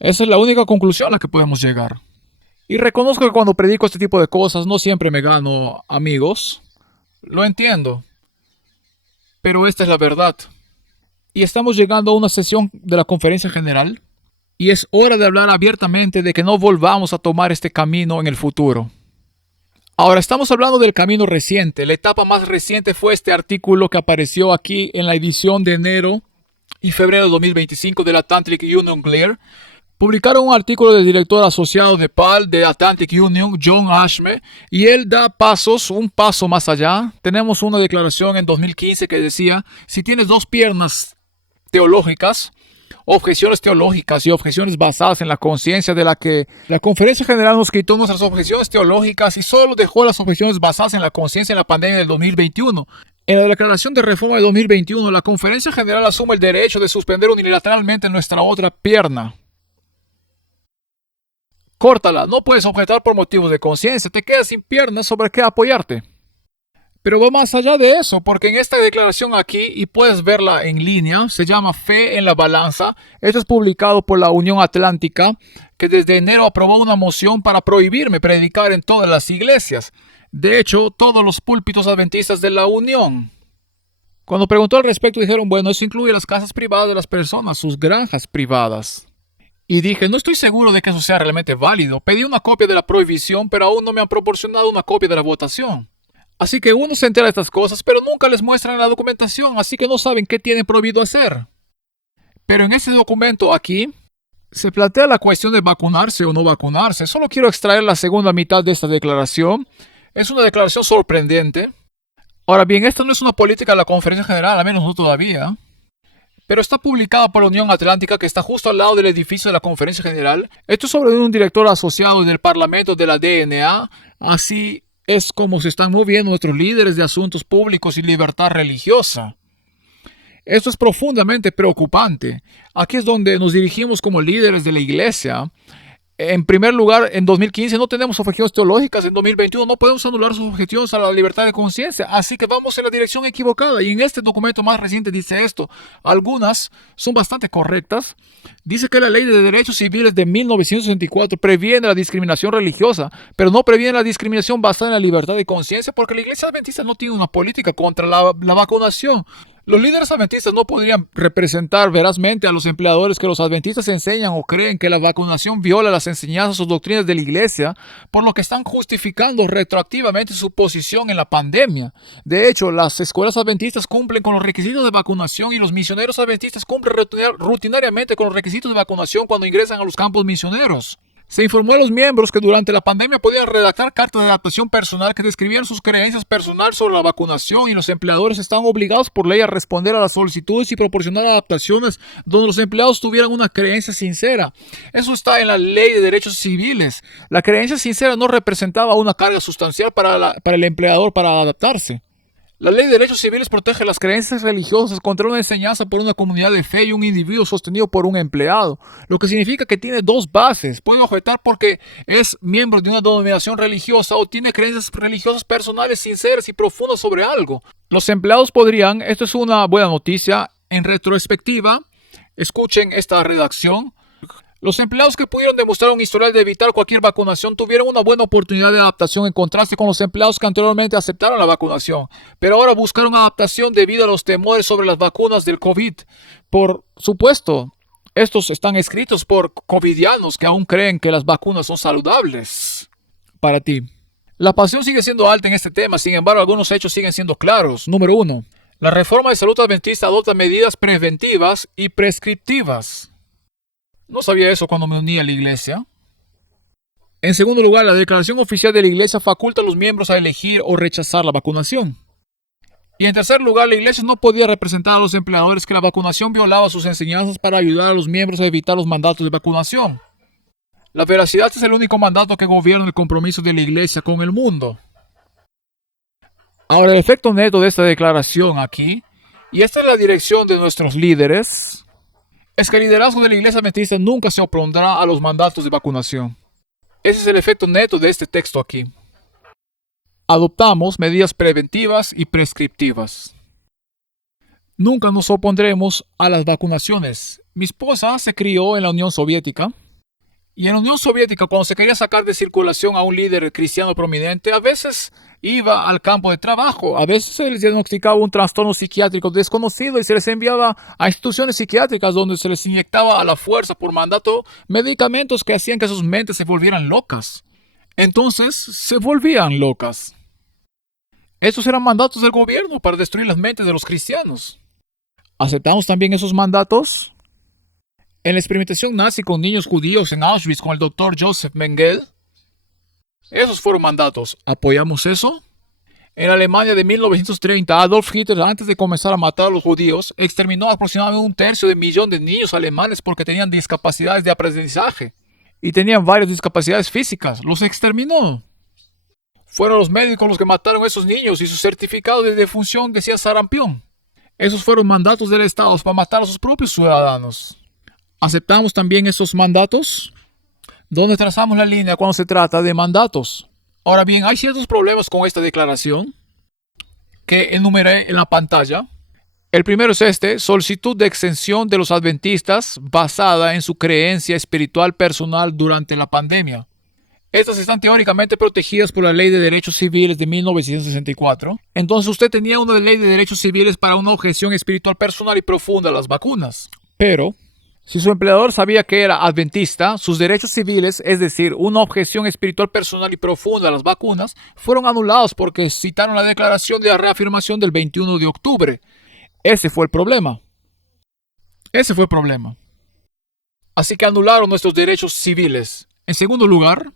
Esa es la única conclusión a la que podemos llegar. Y reconozco que cuando predico este tipo de cosas no siempre me gano amigos. Lo entiendo. Pero esta es la verdad. Y estamos llegando a una sesión de la conferencia general. Y es hora de hablar abiertamente de que no volvamos a tomar este camino en el futuro. Ahora estamos hablando del camino reciente. La etapa más reciente fue este artículo que apareció aquí en la edición de enero y febrero de 2025 del Atlantic Union Clear. Publicaron un artículo del director asociado de PAL de Atlantic Union, John Ashme, y él da un paso más allá. Tenemos una declaración en 2015 que decía: si tienes dos piernas teológicas, objeciones teológicas y objeciones basadas en la conciencia, de la que la Conferencia General nos quitó nuestras objeciones teológicas y solo dejó las objeciones basadas en la conciencia en la pandemia del 2021. En la declaración de reforma de 2021, la Conferencia General asume el derecho de suspender unilateralmente nuestra otra pierna. Córtala, no puedes objetar por motivos de conciencia, te quedas sin piernas sobre qué apoyarte. Pero va más allá de eso, porque en esta declaración aquí, y puedes verla en línea, se llama Fe en la Balanza. Esto es publicado por la Unión Atlántica, que desde enero aprobó una moción para prohibirme predicar en todas las iglesias. De hecho, todos los púlpitos adventistas de la Unión. Cuando preguntó al respecto, dijeron: bueno, eso incluye las casas privadas de las personas, sus granjas privadas. Y dije: no estoy seguro de que eso sea realmente válido. Pedí una copia de la prohibición, pero aún no me han proporcionado una copia de la votación. Así que uno se entera de estas cosas, pero nunca les muestran la documentación, así que no saben qué tienen prohibido hacer. Pero en este documento aquí, se plantea la cuestión de vacunarse o no vacunarse. Solo quiero extraer la segunda mitad de esta declaración. Es una declaración sorprendente. Ahora bien, esta no es una política de la Conferencia General, al menos no todavía. Pero está publicada por la Unión Atlántica, que está justo al lado del edificio de la Conferencia General. Esto es sobre un director asociado del Parlamento de la DNA. Así es como se están moviendo nuestros líderes de asuntos públicos y libertad religiosa. Esto es profundamente preocupante. Aquí es donde nos dirigimos como líderes de la iglesia. En primer lugar, en 2015 no tenemos objeciones teológicas, en 2021 no podemos anular sus objeciones a la libertad de conciencia, así que vamos en la dirección equivocada. Y en este documento más reciente dice esto. Algunas son bastante correctas. Dice que la Ley de Derechos Civiles de 1964 previene la discriminación religiosa, pero no previene la discriminación basada en la libertad de conciencia, porque la Iglesia Adventista no tiene una política contra la vacunación. Los líderes adventistas no podrían representar verazmente a los empleadores que los adventistas enseñan o creen que la vacunación viola las enseñanzas o doctrinas de la iglesia, por lo que están justificando retroactivamente su posición en la pandemia. De hecho, las escuelas adventistas cumplen con los requisitos de vacunación y los misioneros adventistas cumplen rutinariamente con los requisitos de vacunación cuando ingresan a los campos misioneros. Se informó a los miembros que durante la pandemia podían redactar cartas de adaptación personal que describían sus creencias personales sobre la vacunación, y los empleadores estaban obligados por ley a responder a las solicitudes y proporcionar adaptaciones donde los empleados tuvieran una creencia sincera. Eso está en la Ley de Derechos Civiles. La creencia sincera no representaba una carga sustancial para el empleador para adaptarse. La Ley de Derechos Civiles protege las creencias religiosas contra una enseñanza por una comunidad de fe y un individuo sostenido por un empleado, lo que significa que tiene dos bases. Puede objetar porque es miembro de una denominación religiosa o tiene creencias religiosas personales sinceras y profundas sobre algo. Los empleados podrían, esto es una buena noticia, en retrospectiva, escuchen esta redacción. Los empleados que pudieron demostrar un historial de evitar cualquier vacunación tuvieron una buena oportunidad de adaptación en contraste con los empleados que anteriormente aceptaron la vacunación, pero ahora buscaron adaptación debido a los temores sobre las vacunas del COVID. Por supuesto, estos están escritos por covidianos que aún creen que las vacunas son saludables. Para ti. La pasión sigue siendo alta en este tema, sin embargo, algunos hechos siguen siendo claros. Número 1. La reforma de salud adventista adopta medidas preventivas y prescriptivas. No sabía eso cuando me uní a la iglesia. En segundo lugar, la declaración oficial de la iglesia faculta a los miembros a elegir o rechazar la vacunación. Y en tercer lugar, la iglesia no podía representar a los empleadores que la vacunación violaba sus enseñanzas para ayudar a los miembros a evitar los mandatos de vacunación. La veracidad es el único mandato que gobierna el compromiso de la iglesia con el mundo. Ahora, el efecto neto de esta declaración aquí, y esta es la dirección de nuestros líderes, es que el liderazgo de la iglesia adventista nunca se opondrá a los mandatos de vacunación. Ese es el efecto neto de este texto aquí. Adoptamos medidas preventivas y prescriptivas. Nunca nos opondremos a las vacunaciones. Mi esposa se crió en la Unión Soviética. Y en la Unión Soviética, cuando se quería sacar de circulación a un líder cristiano prominente, a veces iba al campo de trabajo, a veces se les diagnosticaba un trastorno psiquiátrico desconocido y se les enviaba a instituciones psiquiátricas donde se les inyectaba a la fuerza por mandato medicamentos que hacían que sus mentes se volvieran locas. Entonces, se volvían locas. Estos eran mandatos del gobierno para destruir las mentes de los cristianos. ¿Aceptamos también esos mandatos? En la experimentación nazi con niños judíos en Auschwitz con el Dr. Joseph Mengele, esos fueron mandatos. ¿Apoyamos eso? En la Alemania de 1930, Adolf Hitler, antes de comenzar a matar a los judíos, exterminó aproximadamente 1/3 de millones de alemanes porque tenían discapacidades de aprendizaje y tenían varias discapacidades físicas. Los exterminó. Fueron los médicos los que mataron a esos niños y su certificado de defunción decía sarampión. Esos fueron mandatos del Estado para matar a sus propios ciudadanos. ¿Aceptamos también esos mandatos? ¿Dónde trazamos la línea cuando se trata de mandatos? Ahora bien, hay ciertos problemas con esta declaración que enumeré en la pantalla. El primero es solicitud de exención de los adventistas basada en su creencia espiritual personal durante la pandemia. Estas están teóricamente protegidas por la Ley de Derechos Civiles de 1964. Entonces usted tenía una ley de derechos civiles para una objeción espiritual personal y profunda a las vacunas. Pero si su empleador sabía que era adventista, sus derechos civiles, es decir, una objeción espiritual personal y profunda a las vacunas, fueron anulados porque citaron la declaración de la reafirmación del 21 de octubre. Ese fue el problema. Así que anularon nuestros derechos civiles. En segundo lugar,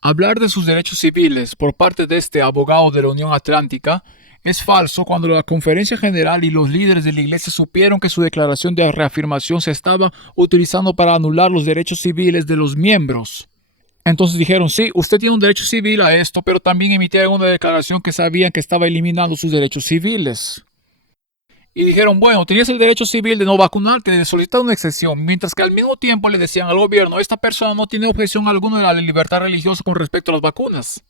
hablar de sus derechos civiles por parte de este abogado de la Unión Atlántica es falso cuando la Conferencia General y los líderes de la Iglesia supieron que su declaración de reafirmación se estaba utilizando para anular los derechos civiles de los miembros. Entonces dijeron, sí, usted tiene un derecho civil a esto, pero también emitieron una declaración que sabían que estaba eliminando sus derechos civiles. Y dijeron, bueno, tenías el derecho civil de no vacunarte, de solicitar una excepción, mientras que al mismo tiempo le decían al gobierno, esta persona no tiene objeción alguna de la libertad religiosa con respecto a las vacunas.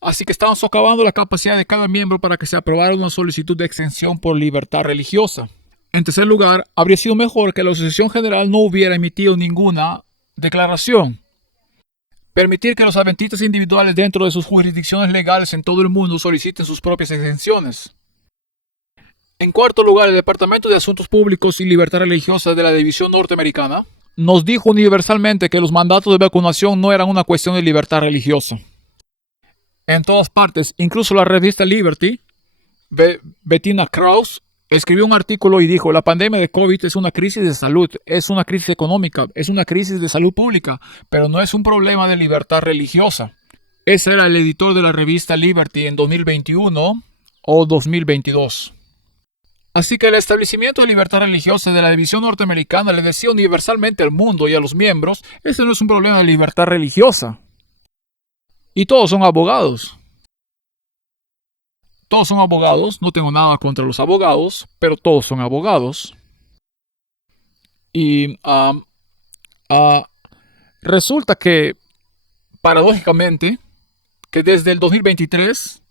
Así que estaban socavando la capacidad de cada miembro para que se aprobara una solicitud de exención por libertad religiosa. En tercer lugar, habría sido mejor que la Asociación General no hubiera emitido ninguna declaración. Permitir que los adventistas individuales dentro de sus jurisdicciones legales en todo el mundo soliciten sus propias exenciones. En cuarto lugar, el Departamento de Asuntos Públicos y Libertad Religiosa de la División Norteamericana nos dijo universalmente que los mandatos de vacunación no eran una cuestión de libertad religiosa. En todas partes, incluso la revista Liberty, Bettina Krause escribió un artículo y dijo: la pandemia de COVID es una crisis de salud, es una crisis económica, es una crisis de salud pública, pero no es un problema de libertad religiosa. Ese era el editor de la revista Liberty en 2021 o 2022. Así que el establecimiento de libertad religiosa de la división norteamericana le decía universalmente al mundo y a los miembros: este no es un problema de libertad religiosa. Y todos son abogados. Todos son abogados, no tengo nada contra los abogados, pero todos son abogados. Y resulta que, paradójicamente, que desde el 2023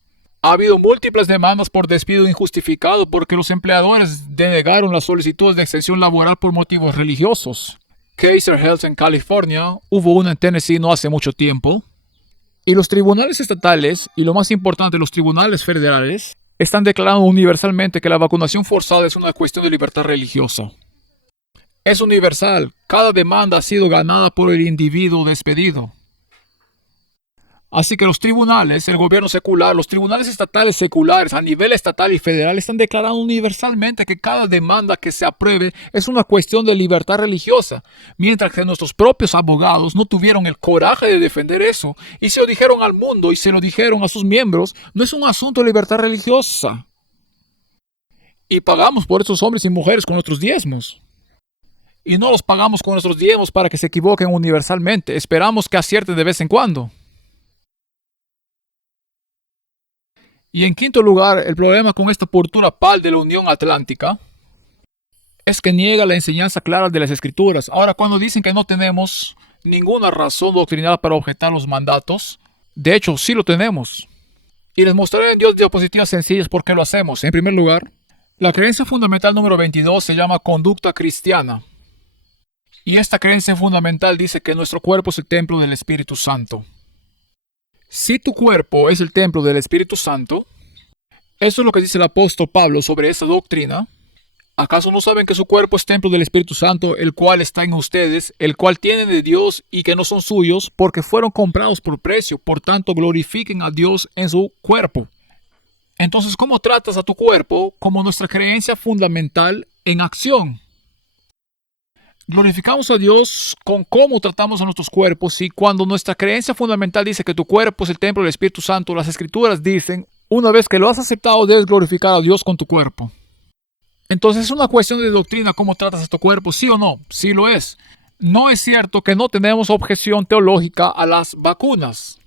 ha habido múltiples demandas por despido injustificado porque los empleadores denegaron las solicitudes de extensión laboral por motivos religiosos. Kaiser Health en California, hubo una en Tennessee no hace mucho tiempo. Y los tribunales estatales, y lo más importante, los tribunales federales, están declarando universalmente que la vacunación forzada es una cuestión de libertad religiosa. Es universal. Cada demanda ha sido ganada por el individuo despedido. Así que los tribunales, el gobierno secular, los tribunales estatales seculares a nivel estatal y federal están declarando universalmente que cada demanda que se apruebe es una cuestión de libertad religiosa, mientras que nuestros propios abogados no tuvieron el coraje de defender eso y se lo dijeron al mundo y se lo dijeron a sus miembros: no es un asunto de libertad religiosa. Y pagamos por esos hombres y mujeres con nuestros diezmos. Y no los pagamos con nuestros diezmos para que se equivoquen universalmente, esperamos que acierten de vez en cuando. Y en quinto lugar, el problema con esta postura PAL de la Unión Atlántica es que niega la enseñanza clara de las Escrituras. Ahora, cuando dicen que no tenemos ninguna razón doctrinal para objetar los mandatos, de hecho, sí lo tenemos. Y les mostraré en Dios diapositivas sencillas por qué lo hacemos. En primer lugar, la creencia fundamental número 22 se llama conducta cristiana. Y esta creencia fundamental dice que nuestro cuerpo es el templo del Espíritu Santo. Si tu cuerpo es el templo del Espíritu Santo, eso es lo que dice el apóstol Pablo sobre esa doctrina. ¿Acaso no saben que su cuerpo es templo del Espíritu Santo, el cual está en ustedes, el cual tienen de Dios y que no son suyos, porque fueron comprados por precio? Por tanto, glorifiquen a Dios en su cuerpo. Entonces, ¿cómo tratas a tu cuerpo? Como nuestra creencia fundamental en acción. Glorificamos a Dios con cómo tratamos a nuestros cuerpos, y cuando nuestra creencia fundamental dice que tu cuerpo es el templo del Espíritu Santo, las Escrituras dicen: una vez que lo has aceptado, debes glorificar a Dios con tu cuerpo. Entonces es una cuestión de doctrina cómo tratas a tu cuerpo, ¿sí o no? Sí lo es. No es cierto que no tenemos objeción teológica a las vacunas.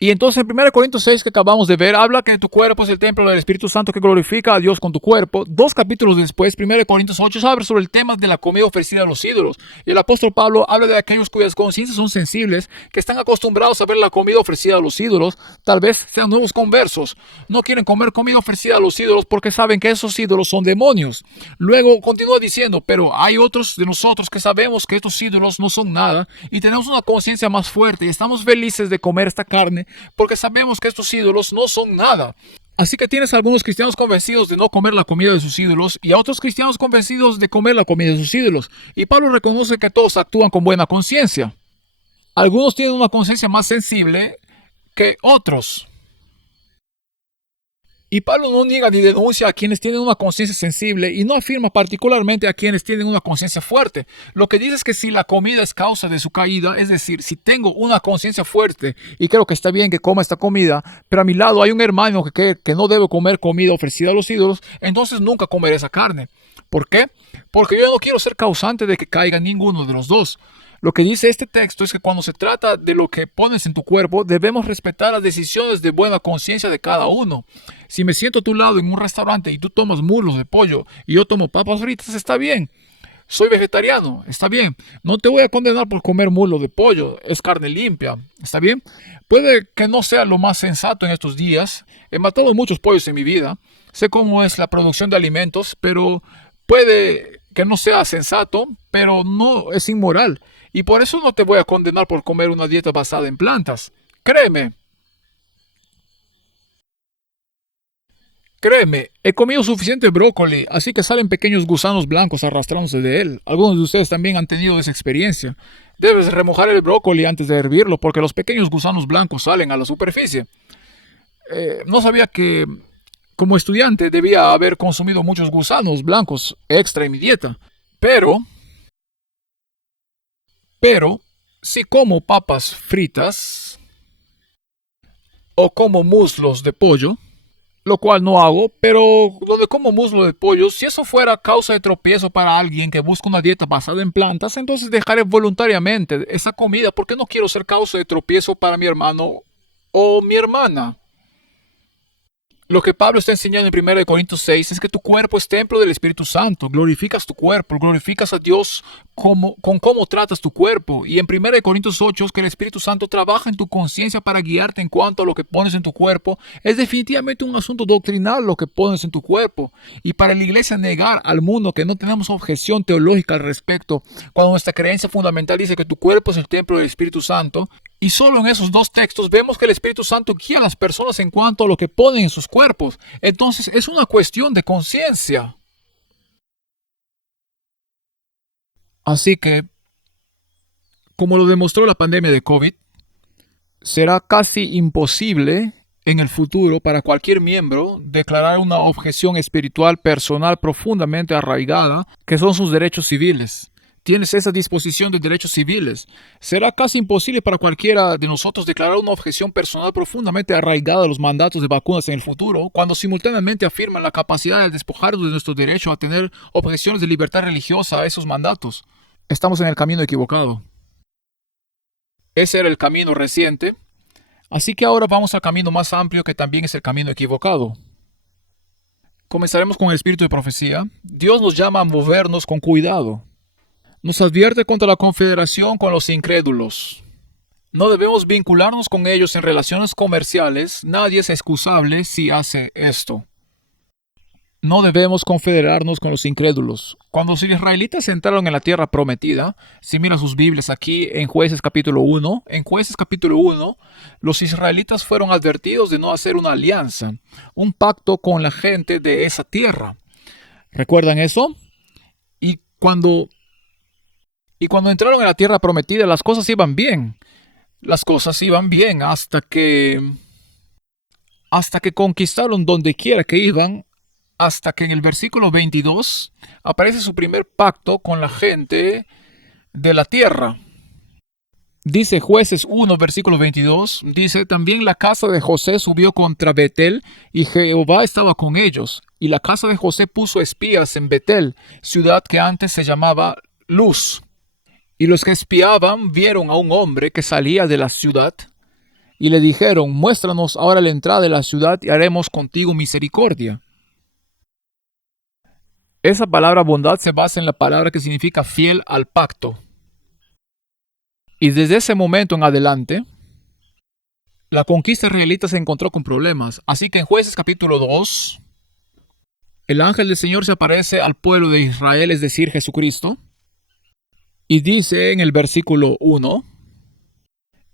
Y entonces en 1 Corintios 6 que acabamos de ver, habla que tu cuerpo es el templo del Espíritu Santo que glorifica a Dios con tu cuerpo. 2 capítulos después, 1 Corintios 8, habla sobre el tema de la comida ofrecida a los ídolos. Y el apóstol Pablo habla de aquellos cuyas conciencias son sensibles, que están acostumbrados a ver la comida ofrecida a los ídolos. Tal vez sean nuevos conversos. No quieren comer comida ofrecida a los ídolos porque saben que esos ídolos son demonios. Luego continúa diciendo: pero hay otros de nosotros que sabemos que estos ídolos no son nada y tenemos una conciencia más fuerte y estamos felices de comer esta carne porque sabemos que estos ídolos no son nada. Así que tienes a algunos cristianos convencidos de no comer la comida de sus ídolos y a otros cristianos convencidos de comer la comida de sus ídolos. Y Pablo reconoce que todos actúan con buena conciencia. Algunos tienen una conciencia más sensible que otros. Y Pablo no niega ni denuncia a quienes tienen una conciencia sensible y no afirma particularmente a quienes tienen una conciencia fuerte. Lo que dice es que si la comida es causa de su caída, es decir, si tengo una conciencia fuerte y creo que está bien que coma esta comida, pero a mi lado hay un hermano que no debe comer comida ofrecida a los ídolos, entonces nunca comeré esa carne. ¿Por qué? Porque yo no quiero ser causante de que caiga ninguno de los dos. Lo que dice este texto es que cuando se trata de lo que pones en tu cuerpo, debemos respetar las decisiones de buena conciencia de cada uno. Si me siento a tu lado en un restaurante y tú tomas muslos de pollo y yo tomo papas fritas, está bien. Soy vegetariano, está bien. No te voy a condenar por comer muslo de pollo, es carne limpia, está bien. Puede que no sea lo más sensato en estos días. He matado muchos pollos en mi vida. Sé cómo es la producción de alimentos, pero puede que no sea sensato, pero no es inmoral. Y por eso no te voy a condenar por comer una dieta basada en plantas. Créeme. Créeme, he comido suficiente brócoli, así que salen pequeños gusanos blancos arrastrándose de él. Algunos de ustedes también han tenido esa experiencia. Debes remojar el brócoli antes de hervirlo porque los pequeños gusanos blancos salen a la superficie. No sabía que como estudiante debía haber consumido muchos gusanos blancos extra en mi dieta. Pero, si como papas fritas o como muslos de pollo, lo cual no hago, pero donde como muslo de pollo, si eso fuera causa de tropiezo para alguien que busca una dieta basada en plantas, entonces dejaré voluntariamente esa comida porque no quiero ser causa de tropiezo para mi hermano o mi hermana. Lo que Pablo está enseñando en 1 Corintios 6 es que tu cuerpo es templo del Espíritu Santo. Glorificas tu cuerpo, glorificas a Dios con cómo tratas tu cuerpo. Y en 1 Corintios 8 es que el Espíritu Santo trabaja en tu conciencia para guiarte en cuanto a lo que pones en tu cuerpo. Es definitivamente un asunto doctrinal lo que pones en tu cuerpo. Y para la iglesia negar al mundo que no tenemos objeción teológica al respecto, cuando nuestra creencia fundamental dice que tu cuerpo es el templo del Espíritu Santo, y solo en esos dos textos vemos que el Espíritu Santo guía a las personas en cuanto a lo que ponen en sus cuerpos. Entonces es una cuestión de conciencia. Así que, como lo demostró la pandemia de COVID, será casi imposible en el futuro para cualquier miembro declarar una objeción espiritual personal profundamente arraigada, que son sus derechos civiles. Tienes esa disposición de derechos civiles. Será casi imposible para cualquiera de nosotros declarar una objeción personal profundamente arraigada a los mandatos de vacunas en el futuro, cuando simultáneamente afirman la capacidad de despojarnos de nuestro derecho a tener objeciones de libertad religiosa a esos mandatos. Estamos en el camino equivocado. Ese era el camino reciente, así que ahora vamos al camino más amplio que también es el camino equivocado. Comenzaremos con el espíritu de profecía. Dios nos llama a movernos con cuidado. Nos advierte contra la confederación con los incrédulos. No debemos vincularnos con ellos en relaciones comerciales. Nadie es excusable si hace esto. No debemos confederarnos con los incrédulos. Cuando los israelitas entraron en la tierra prometida, si mira sus Biblias aquí en Jueces capítulo 1, los israelitas fueron advertidos de no hacer una alianza, un pacto con la gente de esa tierra. ¿Recuerdan eso? Y cuando entraron en la tierra prometida, las cosas iban bien. Las cosas iban bien hasta que conquistaron donde quiera que iban, hasta que en el versículo 22 aparece su primer pacto con la gente de la tierra. Dice Jueces 1, versículo 22, dice, también la casa de José subió contra Betel, y Jehová estaba con ellos. Y la casa de José puso espías en Betel, ciudad que antes se llamaba Luz. Y los que espiaban vieron a un hombre que salía de la ciudad y le dijeron, muéstranos ahora la entrada de la ciudad y haremos contigo misericordia. Esa palabra bondad se basa en la palabra que significa fiel al pacto. Y desde ese momento en adelante, la conquista israelita se encontró con problemas. Así que en Jueces capítulo 2, el ángel del Señor se aparece al pueblo de Israel, es decir, Jesucristo. Y dice en el versículo 1,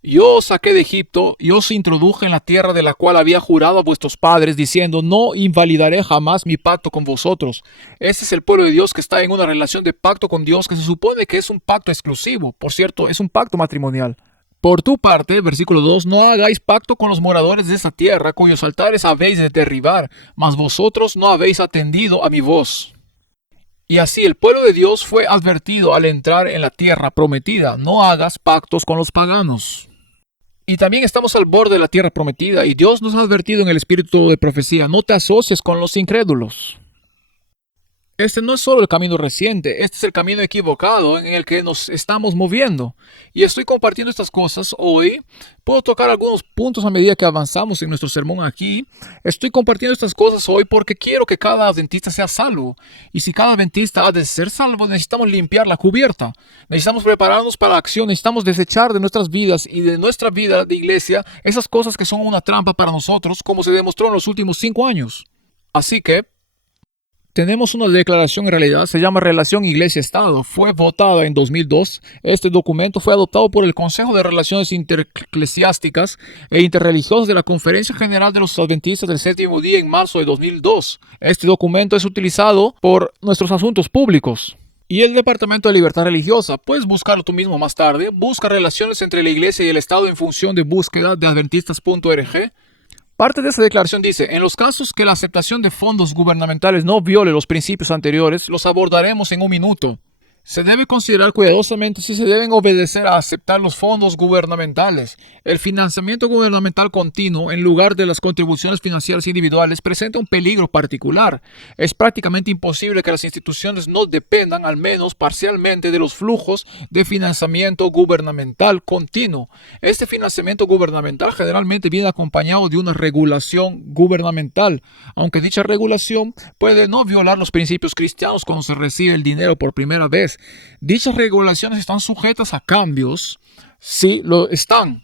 yo os saqué de Egipto y os introduje en la tierra de la cual había jurado a vuestros padres, diciendo, no invalidaré jamás mi pacto con vosotros. Este es el pueblo de Dios que está en una relación de pacto con Dios que se supone que es un pacto exclusivo. Por cierto, es un pacto matrimonial. Por tu parte, versículo 2, no hagáis pacto con los moradores de esta tierra, cuyos altares habéis de derribar, mas vosotros no habéis atendido a mi voz. Y así el pueblo de Dios fue advertido al entrar en la tierra prometida. No hagas pactos con los paganos. Y también estamos al borde de la tierra prometida y Dios nos ha advertido en el espíritu de profecía. No te asocies con los incrédulos. Este no es solo el camino reciente, este es el camino equivocado en el que nos estamos moviendo. Y estoy compartiendo estas cosas hoy. Puedo tocar algunos puntos a medida que avanzamos en nuestro sermón aquí. Estoy compartiendo estas cosas hoy porque quiero que cada adventista sea salvo. Y si cada adventista ha de ser salvo, necesitamos limpiar la cubierta. Necesitamos prepararnos para la acción. Necesitamos desechar de nuestras vidas y de nuestra vida de iglesia esas cosas que son una trampa para nosotros, como se demostró en los últimos 5 años. Así que Tenemos una declaración en realidad, se llama Relación Iglesia-Estado. Fue votada en 2002. Este documento fue adoptado por el Consejo de Relaciones Intereclesiásticas e Interreligiosas de la Conferencia General de los Adventistas del Séptimo Día en marzo de 2002. Este documento es utilizado por nuestros asuntos públicos. Y el Departamento de Libertad Religiosa, puedes buscarlo tú mismo más tarde. Busca relaciones entre la Iglesia y el Estado en función de búsqueda de adventistas.org. Parte de esa declaración dice, en los casos que la aceptación de fondos gubernamentales no viole los principios anteriores, los abordaremos en un minuto. Se debe considerar cuidadosamente si se deben obedecer a aceptar los fondos gubernamentales. El financiamiento gubernamental continuo, en lugar de las contribuciones financieras individuales, presenta un peligro particular. Es prácticamente imposible que las instituciones no dependan, al menos parcialmente, de los flujos de financiamiento gubernamental continuo. Este financiamiento gubernamental generalmente viene acompañado de una regulación gubernamental, aunque dicha regulación puede no violar los principios cristianos cuando se recibe el dinero por primera vez. Dichas regulaciones están sujetas a cambios. Sí, lo están.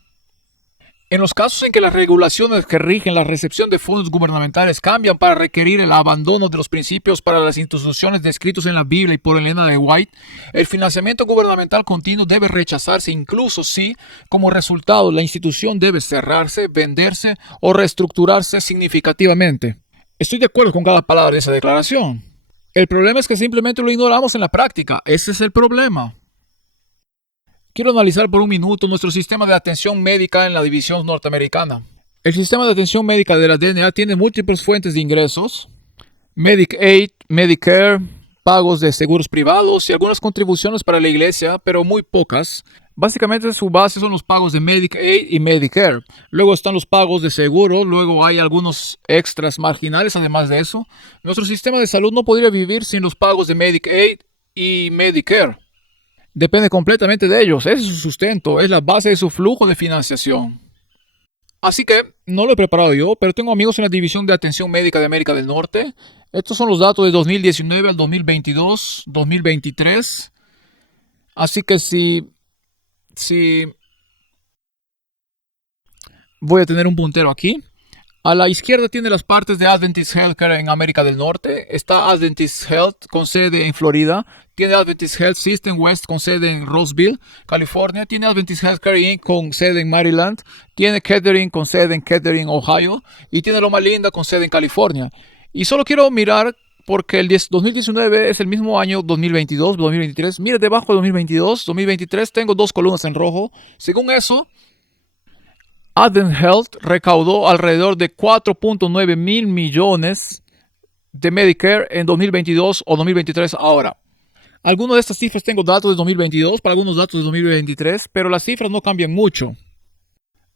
En los casos en que las regulaciones que rigen la recepción de fondos gubernamentales cambian para requerir el abandono de los principios para las instituciones descritos en la Biblia y por Elena de White, el financiamiento gubernamental continuo debe rechazarse incluso si, como resultado, la institución debe cerrarse, venderse o reestructurarse significativamente. Estoy de acuerdo con cada palabra de esa declaración. El problema es que simplemente lo ignoramos en la práctica. Ese es el problema. Quiero analizar por un minuto nuestro sistema de atención médica en la división norteamericana. El sistema de atención médica de la DNA tiene múltiples fuentes de ingresos: Medicaid, Medicare, pagos de seguros privados y algunas contribuciones para la iglesia, pero muy pocas. Básicamente su base son los pagos de Medicaid y Medicare. Luego están los pagos de seguro, luego hay algunos extras marginales además de eso. Nuestro sistema de salud no podría vivir sin los pagos de Medicaid y Medicare. Depende completamente de ellos, ese es su sustento, es la base de su flujo de financiación. Así que, no lo he preparado yo, pero tengo amigos en la División de Atención Médica de América del Norte. Estos son los datos de 2019 al 2022, 2023. Así que si voy a tener un puntero aquí. A la izquierda tiene las partes de Adventist Healthcare en América del Norte. Está Adventist Health con sede en Florida. Tiene Adventist Health System West con sede en Roseville, California. Tiene Adventist Healthcare Inc. con sede en Maryland. Tiene Kettering con sede en Kettering, Ohio. Y tiene Loma Linda con sede en California. Y solo quiero mirar porque el 2019 es el mismo año 2022, 2023. Mira debajo de 2022, 2023 tengo dos columnas en rojo. Según eso, Advent Health recaudó alrededor de 4.9 mil millones de Medicare en 2022 o 2023 ahora. Algunas de estas cifras tengo datos de 2022, para algunos datos de 2023, pero las cifras no cambian mucho.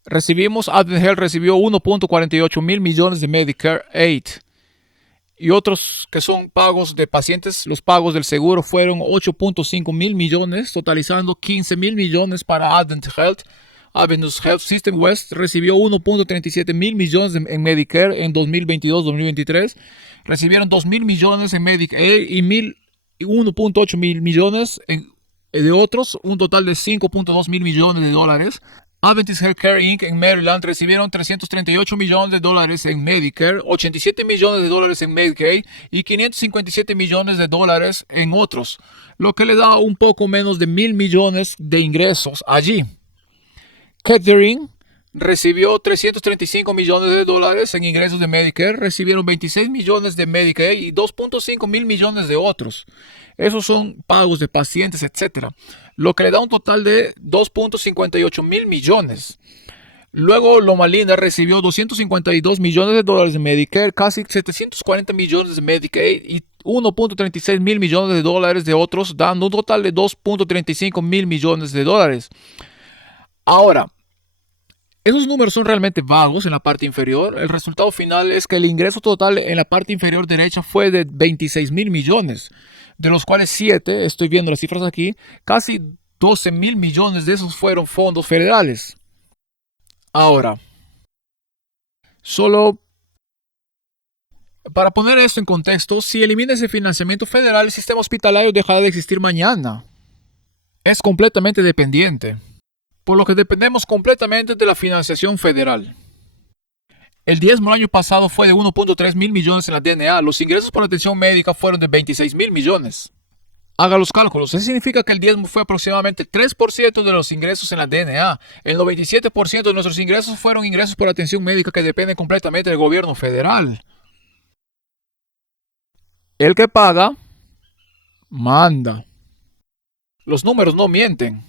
Advent Health recibió 1.48 mil millones de Medicare Aid. Y otros que son pagos de pacientes, los pagos del seguro fueron 8.5 mil millones, totalizando 15 mil millones para Advent Health. Adventist Health System West recibió 1.37 mil millones en Medicare en 2022-2023. Recibieron 2 mil millones en Medicare y 1.8 mil millones de otros, un total de 5.2 mil millones de dólares. Adventist Healthcare Inc. en Maryland recibieron 338 millones de dólares en Medicare, 87 millones de dólares en Medicaid y 557 millones de dólares en otros, lo que le da un poco menos de 1,000 millones de ingresos allí. Kettering recibió 335 millones de dólares en ingresos de Medicare, recibieron 26 millones de Medicaid y 2.5 mil millones de otros. Esos son pagos de pacientes, etc. Lo que le da un total de 2.58 mil millones. Luego Loma Linda recibió 252 millones de dólares de Medicare, casi 740 millones de Medicaid y 1.36 mil millones de dólares de otros, dando un total de 2.35 mil millones de dólares. Ahora, esos números son realmente vagos en la parte inferior. El resultado final es que el ingreso total en la parte inferior derecha fue de 26 mil millones, de los cuales 7, estoy viendo las cifras aquí, casi 12 mil millones de esos fueron fondos federales. Ahora, solo para poner esto en contexto, si elimina ese financiamiento federal, el sistema hospitalario dejará de existir mañana. Es completamente dependiente, por lo que dependemos completamente de la financiación federal. El diezmo el año pasado fue de 1.3 mil millones en la DNA. Los ingresos por atención médica fueron de 26 mil millones. Haga los cálculos. Eso significa que el diezmo fue aproximadamente 3% de los ingresos en la DNA. El 97% de nuestros ingresos fueron ingresos por atención médica que dependen completamente del gobierno federal. El que paga, manda. Los números no mienten.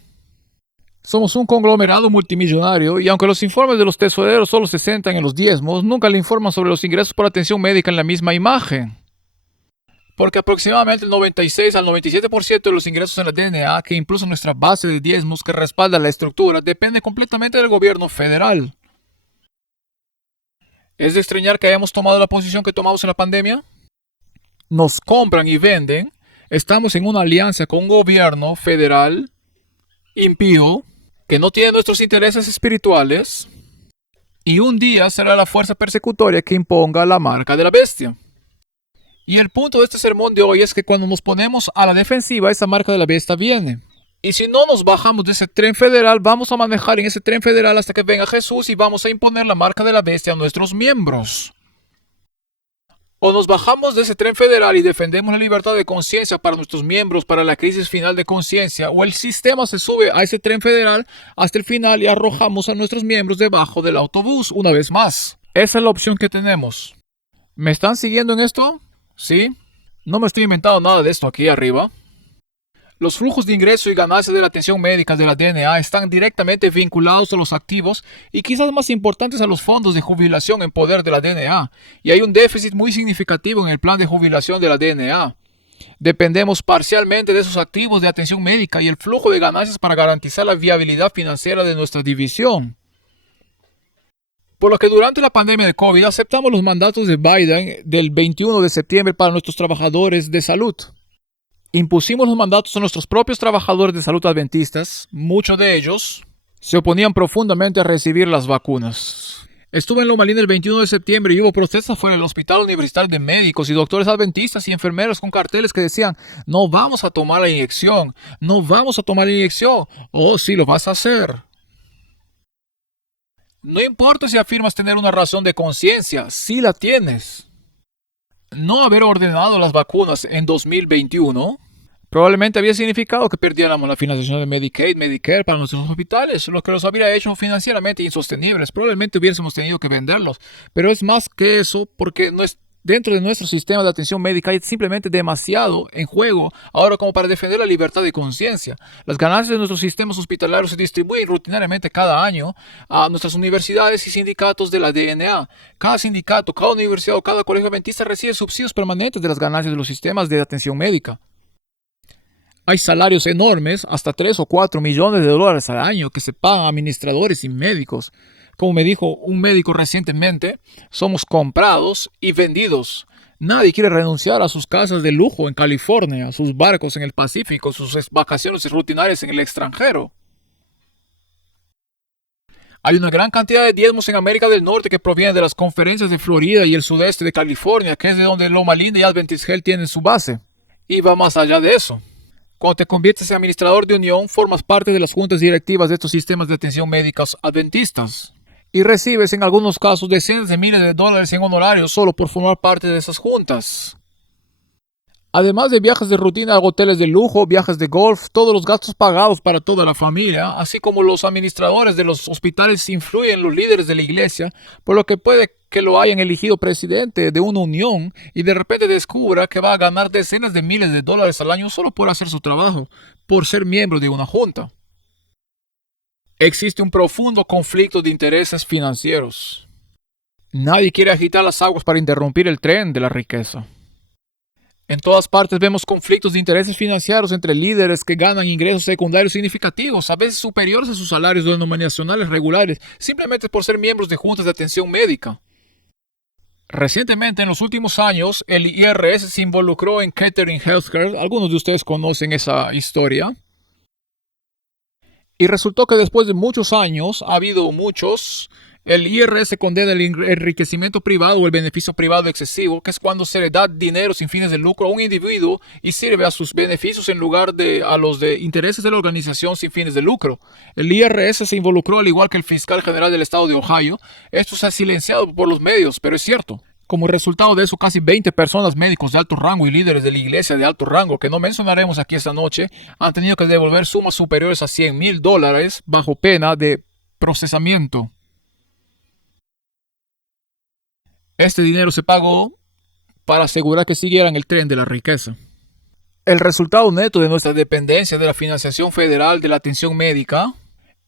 Somos un conglomerado multimillonario y aunque los informes de los tesoreros solo se centran en los diezmos, nunca le informan sobre los ingresos por atención médica en la misma imagen. Porque aproximadamente el 96 al 97% de los ingresos en la DNA, que incluso nuestra base de diezmos que respalda la estructura, depende completamente del gobierno federal. ¿Es de extrañar que hayamos tomado la posición que tomamos en la pandemia? Nos compran y venden. Estamos en una alianza con un gobierno federal impío que no tiene nuestros intereses espirituales y un día será la fuerza persecutoria que imponga la marca de la bestia. Y el punto de este sermón de hoy es que cuando nos ponemos a la defensiva, esa marca de la bestia viene. Y si no nos bajamos de ese tren federal, vamos a manejar en ese tren federal hasta que venga Jesús y vamos a imponer la marca de la bestia a nuestros miembros. O nos bajamos de ese tren federal y defendemos la libertad de conciencia para nuestros miembros para la crisis final de conciencia, o el sistema se sube a ese tren federal hasta el final y arrojamos a nuestros miembros debajo del autobús una vez más. Esa es la opción que tenemos. ¿Me están siguiendo en esto? ¿Sí? No me estoy inventando nada de esto aquí arriba. Los flujos de ingreso y ganancias de la atención médica de la DNA están directamente vinculados a los activos y quizás más importantes a los fondos de jubilación en poder de la DNA. Y hay un déficit muy significativo en el plan de jubilación de la DNA. Dependemos parcialmente de esos activos de atención médica y el flujo de ganancias para garantizar la viabilidad financiera de nuestra división. Por lo que durante la pandemia de COVID aceptamos los mandatos de Biden del 21 de septiembre para nuestros trabajadores de salud. Impusimos los mandatos a nuestros propios trabajadores de salud adventistas. Muchos de ellos se oponían profundamente a recibir las vacunas. Estuve en Loma Linda el 21 de septiembre y hubo protestas fuera del Hospital Universitario de Médicos y doctores adventistas y enfermeras con carteles que decían: no vamos a tomar la inyección, no vamos a tomar la inyección. Oh, sí lo vas a hacer. No importa si afirmas tener una razón de conciencia, sí la tienes. No haber ordenado las vacunas en 2021 probablemente había significado que perdiéramos la financiación de Medicaid, Medicare para nuestros hospitales, lo que los habría hecho financieramente insostenibles. Probablemente hubiésemos tenido que venderlos, pero es más que eso porque no es dentro de nuestro sistema de atención médica hay simplemente demasiado en juego ahora como para defender la libertad de conciencia. Las ganancias de nuestros sistemas hospitalarios se distribuyen rutinariamente cada año a nuestras universidades y sindicatos de la DNA. Cada sindicato, cada universidad o cada colegio adventista recibe subsidios permanentes de las ganancias de los sistemas de atención médica. Hay salarios enormes, hasta 3 o 4 millones de dólares al año que se pagan a administradores y médicos. Como me dijo un médico recientemente, somos comprados y vendidos. Nadie quiere renunciar a sus casas de lujo en California, sus barcos en el Pacífico, sus vacaciones rutinarias en el extranjero. Hay una gran cantidad de diezmos en América del Norte que provienen de las conferencias de Florida y el sudeste de California, que es de donde Loma Linda y Adventist Health tienen su base. Y va más allá de eso. Cuando te conviertes en administrador de unión, formas parte de las juntas directivas de estos sistemas de atención médicas adventistas. Y recibes en algunos casos decenas de miles de dólares en honorarios solo por formar parte de esas juntas. Además de viajes de rutina a hoteles de lujo, viajes de golf, todos los gastos pagados para toda la familia, así como los administradores de los hospitales influyen en los líderes de la iglesia, por lo que puede que lo hayan elegido presidente de una unión y de repente descubra que va a ganar decenas de miles de dólares al año solo por hacer su trabajo, por ser miembro de una junta. Existe un profundo conflicto de intereses financieros. Nadie quiere agitar las aguas para interrumpir el tren de la riqueza. En todas partes vemos conflictos de intereses financieros entre líderes que ganan ingresos secundarios significativos, a veces superiores a sus salarios denominacionales regulares, simplemente por ser miembros de juntas de atención médica. Recientemente, en los últimos años, el IRS se involucró en Kettering Healthcare. Algunos de ustedes conocen esa historia. Y resultó que después de muchos años ha habido muchos El IRS condena el enriquecimiento privado o el beneficio privado excesivo, que es cuando se le da dinero sin fines de lucro a un individuo y sirve a sus beneficios en lugar de a los de intereses de la organización sin fines de lucro. El IRS se involucró al igual que el fiscal general del estado de Ohio. Esto se ha silenciado por los medios, pero es cierto. Como resultado de eso, casi 20 personas, médicos de alto rango y líderes de la iglesia de alto rango, que no mencionaremos aquí esta noche, han tenido que devolver sumas superiores a $100,000 bajo pena de procesamiento. Este dinero se pagó para asegurar que siguieran el tren de la riqueza. El resultado neto de nuestra dependencia de la financiación federal de la atención médica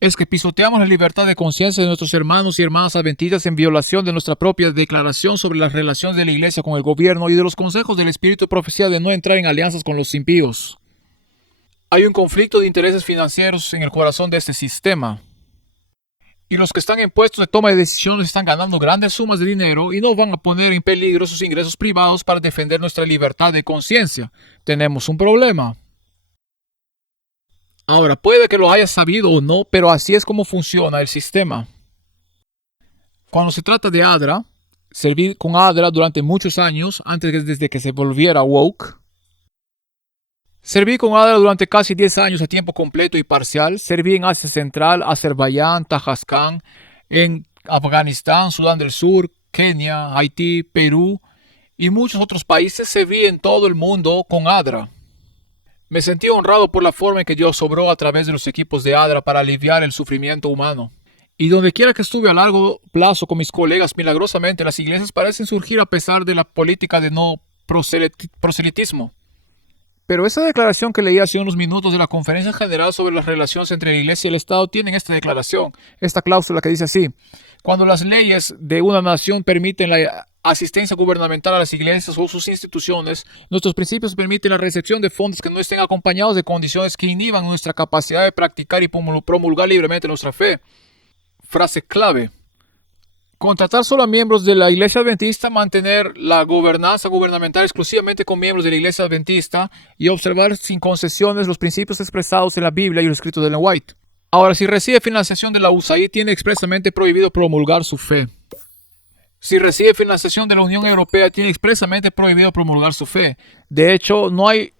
es que pisoteamos la libertad de conciencia de nuestros hermanos y hermanas adventistas en violación de nuestra propia declaración sobre las relaciones de la iglesia con el gobierno y de los consejos del espíritu de profecía de no entrar en alianzas con los impíos. Hay un conflicto de intereses financieros en el corazón de este sistema. Y los que están en puestos de toma de decisiones están ganando grandes sumas de dinero y no van a poner en peligro sus ingresos privados para defender nuestra libertad de conciencia. Tenemos un problema. Ahora, puede que lo hayas sabido o no, pero así es como funciona el sistema. Cuando se trata de ADRA, serví con ADRA durante muchos años, desde que se volviera woke. Serví con ADRA durante casi 10 años a tiempo completo y parcial. Serví en Asia Central, Azerbaiyán, Tajikistán, en Afganistán, Sudán del Sur, Kenia, Haití, Perú y muchos otros países. Serví en todo el mundo con ADRA. Me sentí honrado por la forma en que Dios obró a través de los equipos de ADRA para aliviar el sufrimiento humano. Y donde quiera que estuve a largo plazo con mis colegas, milagrosamente las iglesias parecen surgir a pesar de la política de no proselitismo. Pero esa declaración que leí hace unos minutos de la Conferencia General sobre las relaciones entre la Iglesia y el Estado tienen esta declaración, esta cláusula que dice así: cuando las leyes de una nación permiten la asistencia gubernamental a las iglesias o sus instituciones, nuestros principios permiten la recepción de fondos que no estén acompañados de condiciones que inhiban nuestra capacidad de practicar y promulgar libremente nuestra fe. Frase clave: contratar solo a miembros de la Iglesia Adventista, mantener la gobernanza gubernamental exclusivamente con miembros de la Iglesia Adventista y observar sin concesiones los principios expresados en la Biblia y los escritos de Ellen White. Ahora, si recibe financiación de la USAID, tiene expresamente prohibido promulgar su fe. Si recibe financiación de la Unión Europea, tiene expresamente prohibido promulgar su fe. De hecho, no hay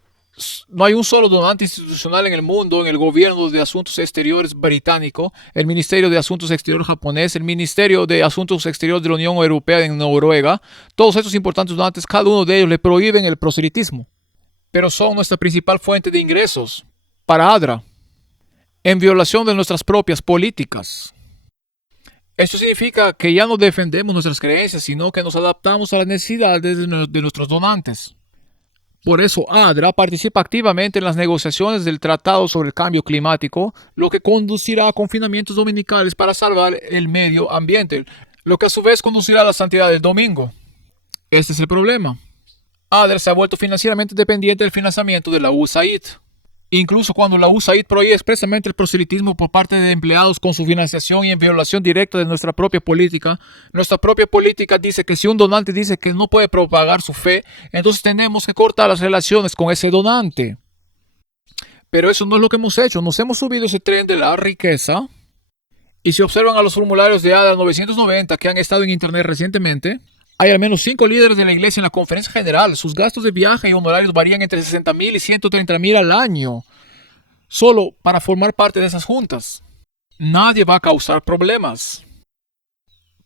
un solo donante institucional en el mundo, en el gobierno de asuntos exteriores británico, el Ministerio de Asuntos Exteriores japonés, el Ministerio de Asuntos Exteriores de la Unión Europea en Noruega. Todos estos importantes donantes, cada uno de ellos le prohíben el proselitismo. Pero son nuestra principal fuente de ingresos para ADRA, en violación de nuestras propias políticas. Esto significa que ya no defendemos nuestras creencias, sino que nos adaptamos a las necesidades de nuestros donantes. Por eso ADRA participa activamente en las negociaciones del Tratado sobre el Cambio Climático, lo que conducirá a confinamientos dominicales para salvar el medio ambiente, lo que a su vez conducirá a la santidad del domingo. Este es el problema. ADRA se ha vuelto financieramente dependiente del financiamiento de la USAID. Incluso cuando la USAID prohíbe expresamente el proselitismo por parte de empleados con su financiación y en violación directa de nuestra propia política dice que si un donante dice que no puede propagar su fe, entonces tenemos que cortar las relaciones con ese donante. Pero eso no es lo que hemos hecho. Nos hemos subido ese tren de la riqueza. Y si observan a los formularios de ADRA 990 que han estado en internet recientemente, hay al menos 5 líderes de la iglesia en la conferencia general. Sus gastos de viaje y honorarios varían entre $60,000 y $130,000 al año, solo para formar parte de esas juntas. Nadie va a causar problemas,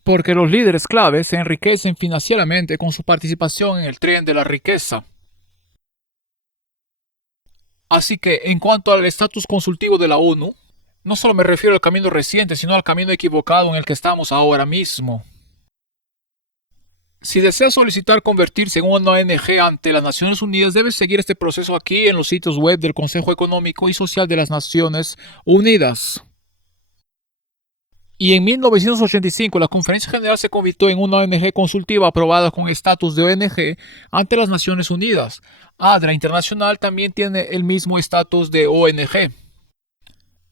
porque los líderes claves se enriquecen financieramente con su participación en el tren de la riqueza. Así que, en cuanto al estatus consultivo de la ONU, no solo me refiero al camino reciente, sino al camino equivocado en el que estamos ahora mismo. Si desea solicitar convertirse en una ONG ante las Naciones Unidas, debe seguir este proceso aquí en los sitios web del Consejo Económico y Social de las Naciones Unidas. Y en 1985 la Conferencia General se convirtió en una ONG consultiva aprobada con estatus de ONG ante las Naciones Unidas. ADRA Internacional también tiene el mismo estatus de ONG.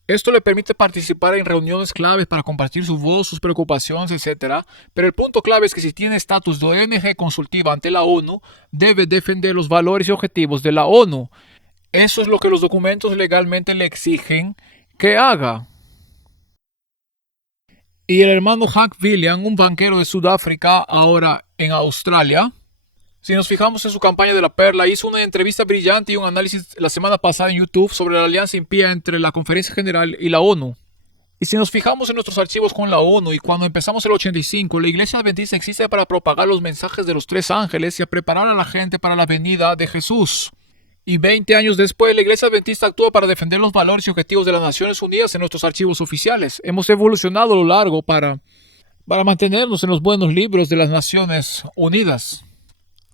Esto le permite participar en reuniones claves para compartir su voz, sus preocupaciones, etc. Pero el punto clave es que si tiene estatus de ONG consultiva ante la ONU, debe defender los valores y objetivos de la ONU. Eso es lo que los documentos legalmente le exigen que haga. Y el hermano Hank William, un banquero de Sudáfrica, ahora en Australia. Si nos fijamos en su campaña de la perla, hizo una entrevista brillante y un análisis la semana pasada en YouTube sobre la alianza impía entre la Conferencia General y la ONU. Y si nos fijamos en nuestros archivos con la ONU y cuando empezamos el 85, la Iglesia Adventista existe para propagar los mensajes de los tres ángeles y a preparar a la gente para la venida de Jesús. Y 20 años después, la Iglesia Adventista actúa para defender los valores y objetivos de las Naciones Unidas en nuestros archivos oficiales. Hemos evolucionado a lo largo para mantenernos en los buenos libros de las Naciones Unidas.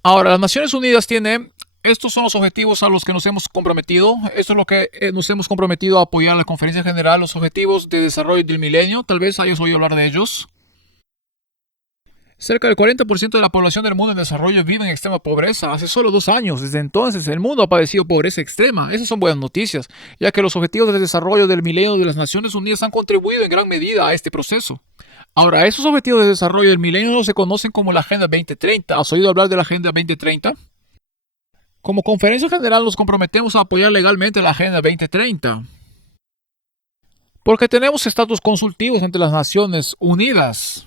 Ahora, las Naciones Unidas tienen, estos son los objetivos a los que nos hemos comprometido. Esto es lo que nos hemos comprometido a apoyar a la Conferencia General, los objetivos de desarrollo del milenio. Tal vez hayas oído hablar de ellos. Cerca del 40% de la población del mundo en desarrollo vive en extrema pobreza. Hace solo 2 años, desde entonces, el mundo ha padecido pobreza extrema. Esas son buenas noticias, ya que los objetivos de desarrollo del milenio de las Naciones Unidas han contribuido en gran medida a este proceso. Ahora, esos objetivos de desarrollo del milenio no se conocen como la Agenda 2030. ¿Has oído hablar de la Agenda 2030? Como Conferencia General nos comprometemos a apoyar legalmente la Agenda 2030. Porque tenemos estatus consultivos ante las Naciones Unidas.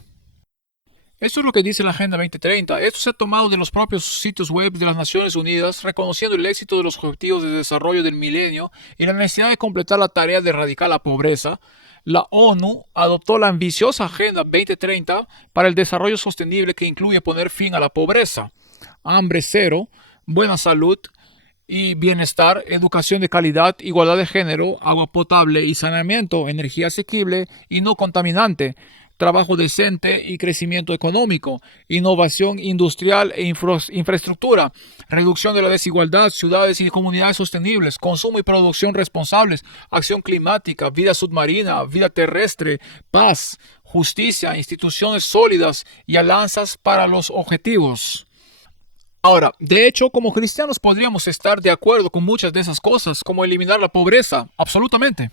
Esto es lo que dice la Agenda 2030. Esto se ha tomado de los propios sitios web de las Naciones Unidas, reconociendo el éxito de los objetivos de desarrollo del milenio y la necesidad de completar la tarea de erradicar la pobreza. La ONU adoptó la ambiciosa Agenda 2030 para el desarrollo sostenible que incluye poner fin a la pobreza, hambre cero, buena salud y bienestar, educación de calidad, igualdad de género, agua potable y saneamiento, energía asequible y no contaminante, trabajo decente y crecimiento económico, innovación industrial e infraestructura, reducción de la desigualdad, ciudades y comunidades sostenibles, consumo y producción responsables, acción climática, vida submarina, vida terrestre, paz, justicia, instituciones sólidas y alianzas para los objetivos. Ahora, de hecho, como cristianos podríamos estar de acuerdo con muchas de esas cosas, como eliminar la pobreza, absolutamente.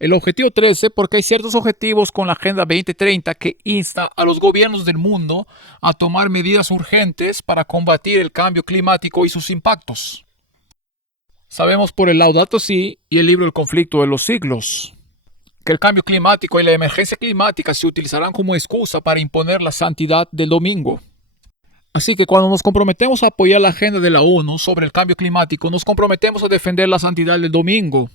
El objetivo 13, porque hay ciertos objetivos con la Agenda 2030 que insta a los gobiernos del mundo a tomar medidas urgentes para combatir el cambio climático y sus impactos. Sabemos por el Laudato Si y el libro El conflicto de los siglos que el cambio climático y la emergencia climática se utilizarán como excusa para imponer la santidad del domingo. Así que cuando nos comprometemos a apoyar la agenda de la ONU sobre el cambio climático, nos comprometemos a defender la santidad del domingo.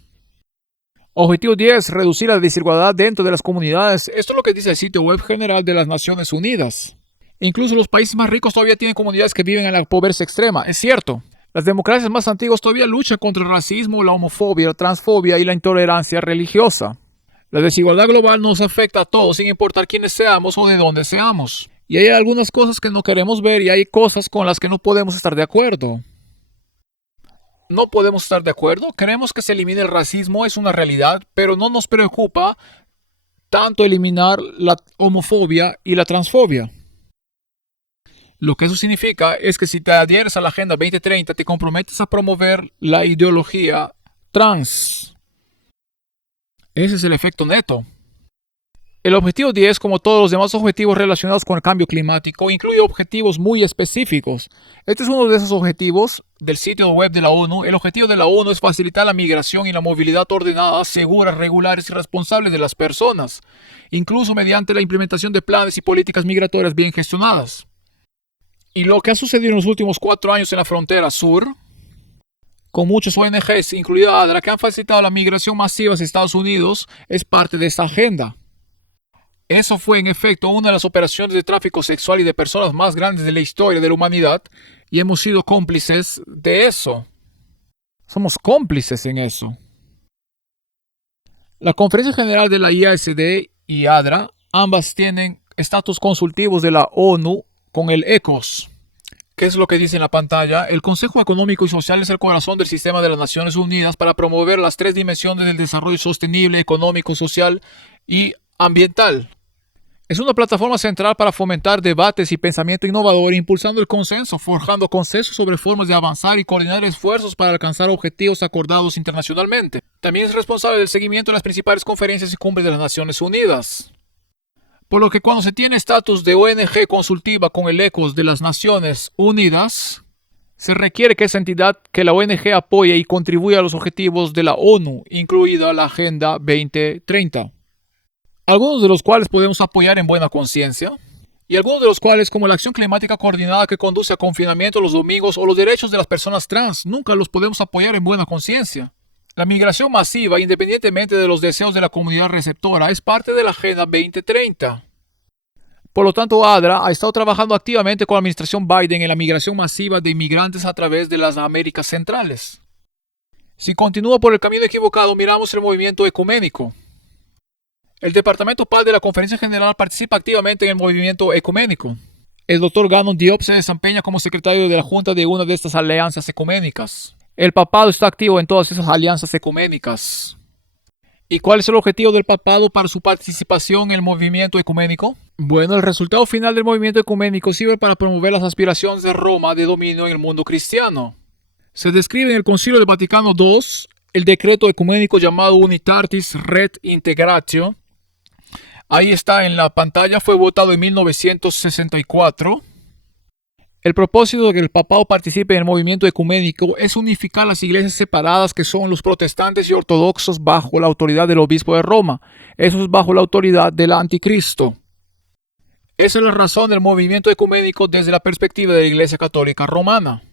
Objetivo 10. Reducir la desigualdad dentro de las comunidades. Esto es lo que dice el sitio web general de las Naciones Unidas. Incluso los países más ricos todavía tienen comunidades que viven en la pobreza extrema. Es cierto. Las democracias más antiguas todavía luchan contra el racismo, la homofobia, la transfobia y la intolerancia religiosa. La desigualdad global nos afecta a todos sin importar quiénes seamos o de dónde seamos. Y hay algunas cosas que no queremos ver y hay cosas con las que no podemos estar de acuerdo. No podemos estar de acuerdo. Queremos que se elimine el racismo, es una realidad, pero no nos preocupa tanto eliminar la homofobia y la transfobia. Lo que eso significa es que si te adhieres a la Agenda 2030, te comprometes a promover la ideología trans. Ese es el efecto neto. El objetivo 10, como todos los demás objetivos relacionados con el cambio climático, incluye objetivos muy específicos. Este es uno de esos objetivos del sitio web de la ONU. El objetivo de la ONU es facilitar la migración y la movilidad ordenada, seguras, regulares y responsables de las personas, incluso mediante la implementación de planes y políticas migratorias bien gestionadas. Y lo que ha sucedido en los últimos 4 años en la frontera sur, con muchas ONGs, incluida ADRA, que han facilitado la migración masiva hacia Estados Unidos, es parte de esta agenda. Eso fue en efecto una de las operaciones de tráfico sexual y de personas más grandes de la historia de la humanidad y hemos sido cómplices de eso. Somos cómplices en eso. La Conferencia General de la IASD y ADRA, ambas tienen estatus consultivos de la ONU con el ECOS. ¿Qué es lo que dice en la pantalla? El Consejo Económico y Social es el corazón del sistema de las Naciones Unidas para promover las 3 dimensiones del desarrollo sostenible, económico, social y ambiental. Es una plataforma central para fomentar debates y pensamiento innovador, impulsando el consenso, forjando consensos sobre formas de avanzar y coordinar esfuerzos para alcanzar objetivos acordados internacionalmente. También es responsable del seguimiento de las principales conferencias y cumbres de las Naciones Unidas. Por lo que cuando se tiene estatus de ONG consultiva con el ECOS de las Naciones Unidas, se requiere que esa entidad, que la ONG apoye y contribuya a los objetivos de la ONU, incluida la Agenda 2030. algunos de los cuales podemos apoyar en buena conciencia, y algunos de los cuales, como la acción climática coordinada que conduce a confinamiento los domingos o los derechos de las personas trans, nunca los podemos apoyar en buena conciencia. La migración masiva, independientemente de los deseos de la comunidad receptora, es parte de la Agenda 2030. Por lo tanto, ADRA ha estado trabajando activamente con la administración Biden en la migración masiva de inmigrantes a través de las Américas Centrales. Si continúa por el camino equivocado, miramos el movimiento ecuménico. El Departamento PAL de la Conferencia General participa activamente en el movimiento ecuménico. El Dr. Gannon Diop se desempeña como secretario de la Junta de una de estas alianzas ecuménicas. El papado está activo en todas esas alianzas ecuménicas. ¿Y cuál es el objetivo del papado para su participación en el movimiento ecuménico? Bueno, el resultado final del movimiento ecuménico sirve para promover las aspiraciones de Roma de dominio en el mundo cristiano. Se describe en el Concilio del Vaticano II el decreto ecuménico llamado Unitatis Red Integratio. Ahí está en la pantalla, fue votado en 1964. El propósito de que el papado participe en el movimiento ecuménico es unificar las iglesias separadas que son los protestantes y ortodoxos bajo la autoridad del obispo de Roma. Eso es bajo la autoridad del anticristo. Esa es la razón del movimiento ecuménico desde la perspectiva de la Iglesia Católica Romana.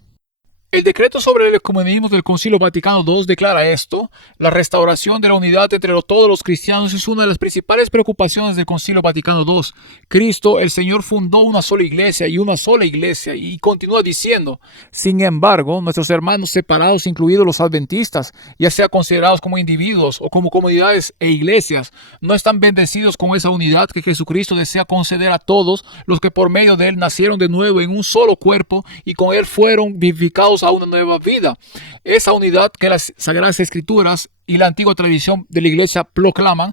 El decreto sobre el ecumenismo del Concilio Vaticano II declara esto: la restauración de la unidad entre todos los cristianos es una de las principales preocupaciones del Concilio Vaticano II. Cristo, el Señor, fundó una sola iglesia y continúa diciendo: sin embargo, nuestros hermanos separados, incluidos los adventistas, ya sea considerados como individuos o como comunidades e iglesias, no están bendecidos con esa unidad que Jesucristo desea conceder a todos los que por medio de Él nacieron de nuevo en un solo cuerpo y con Él fueron vivificados a una nueva vida. Esa unidad que las Sagradas Escrituras y la antigua tradición de la Iglesia proclaman,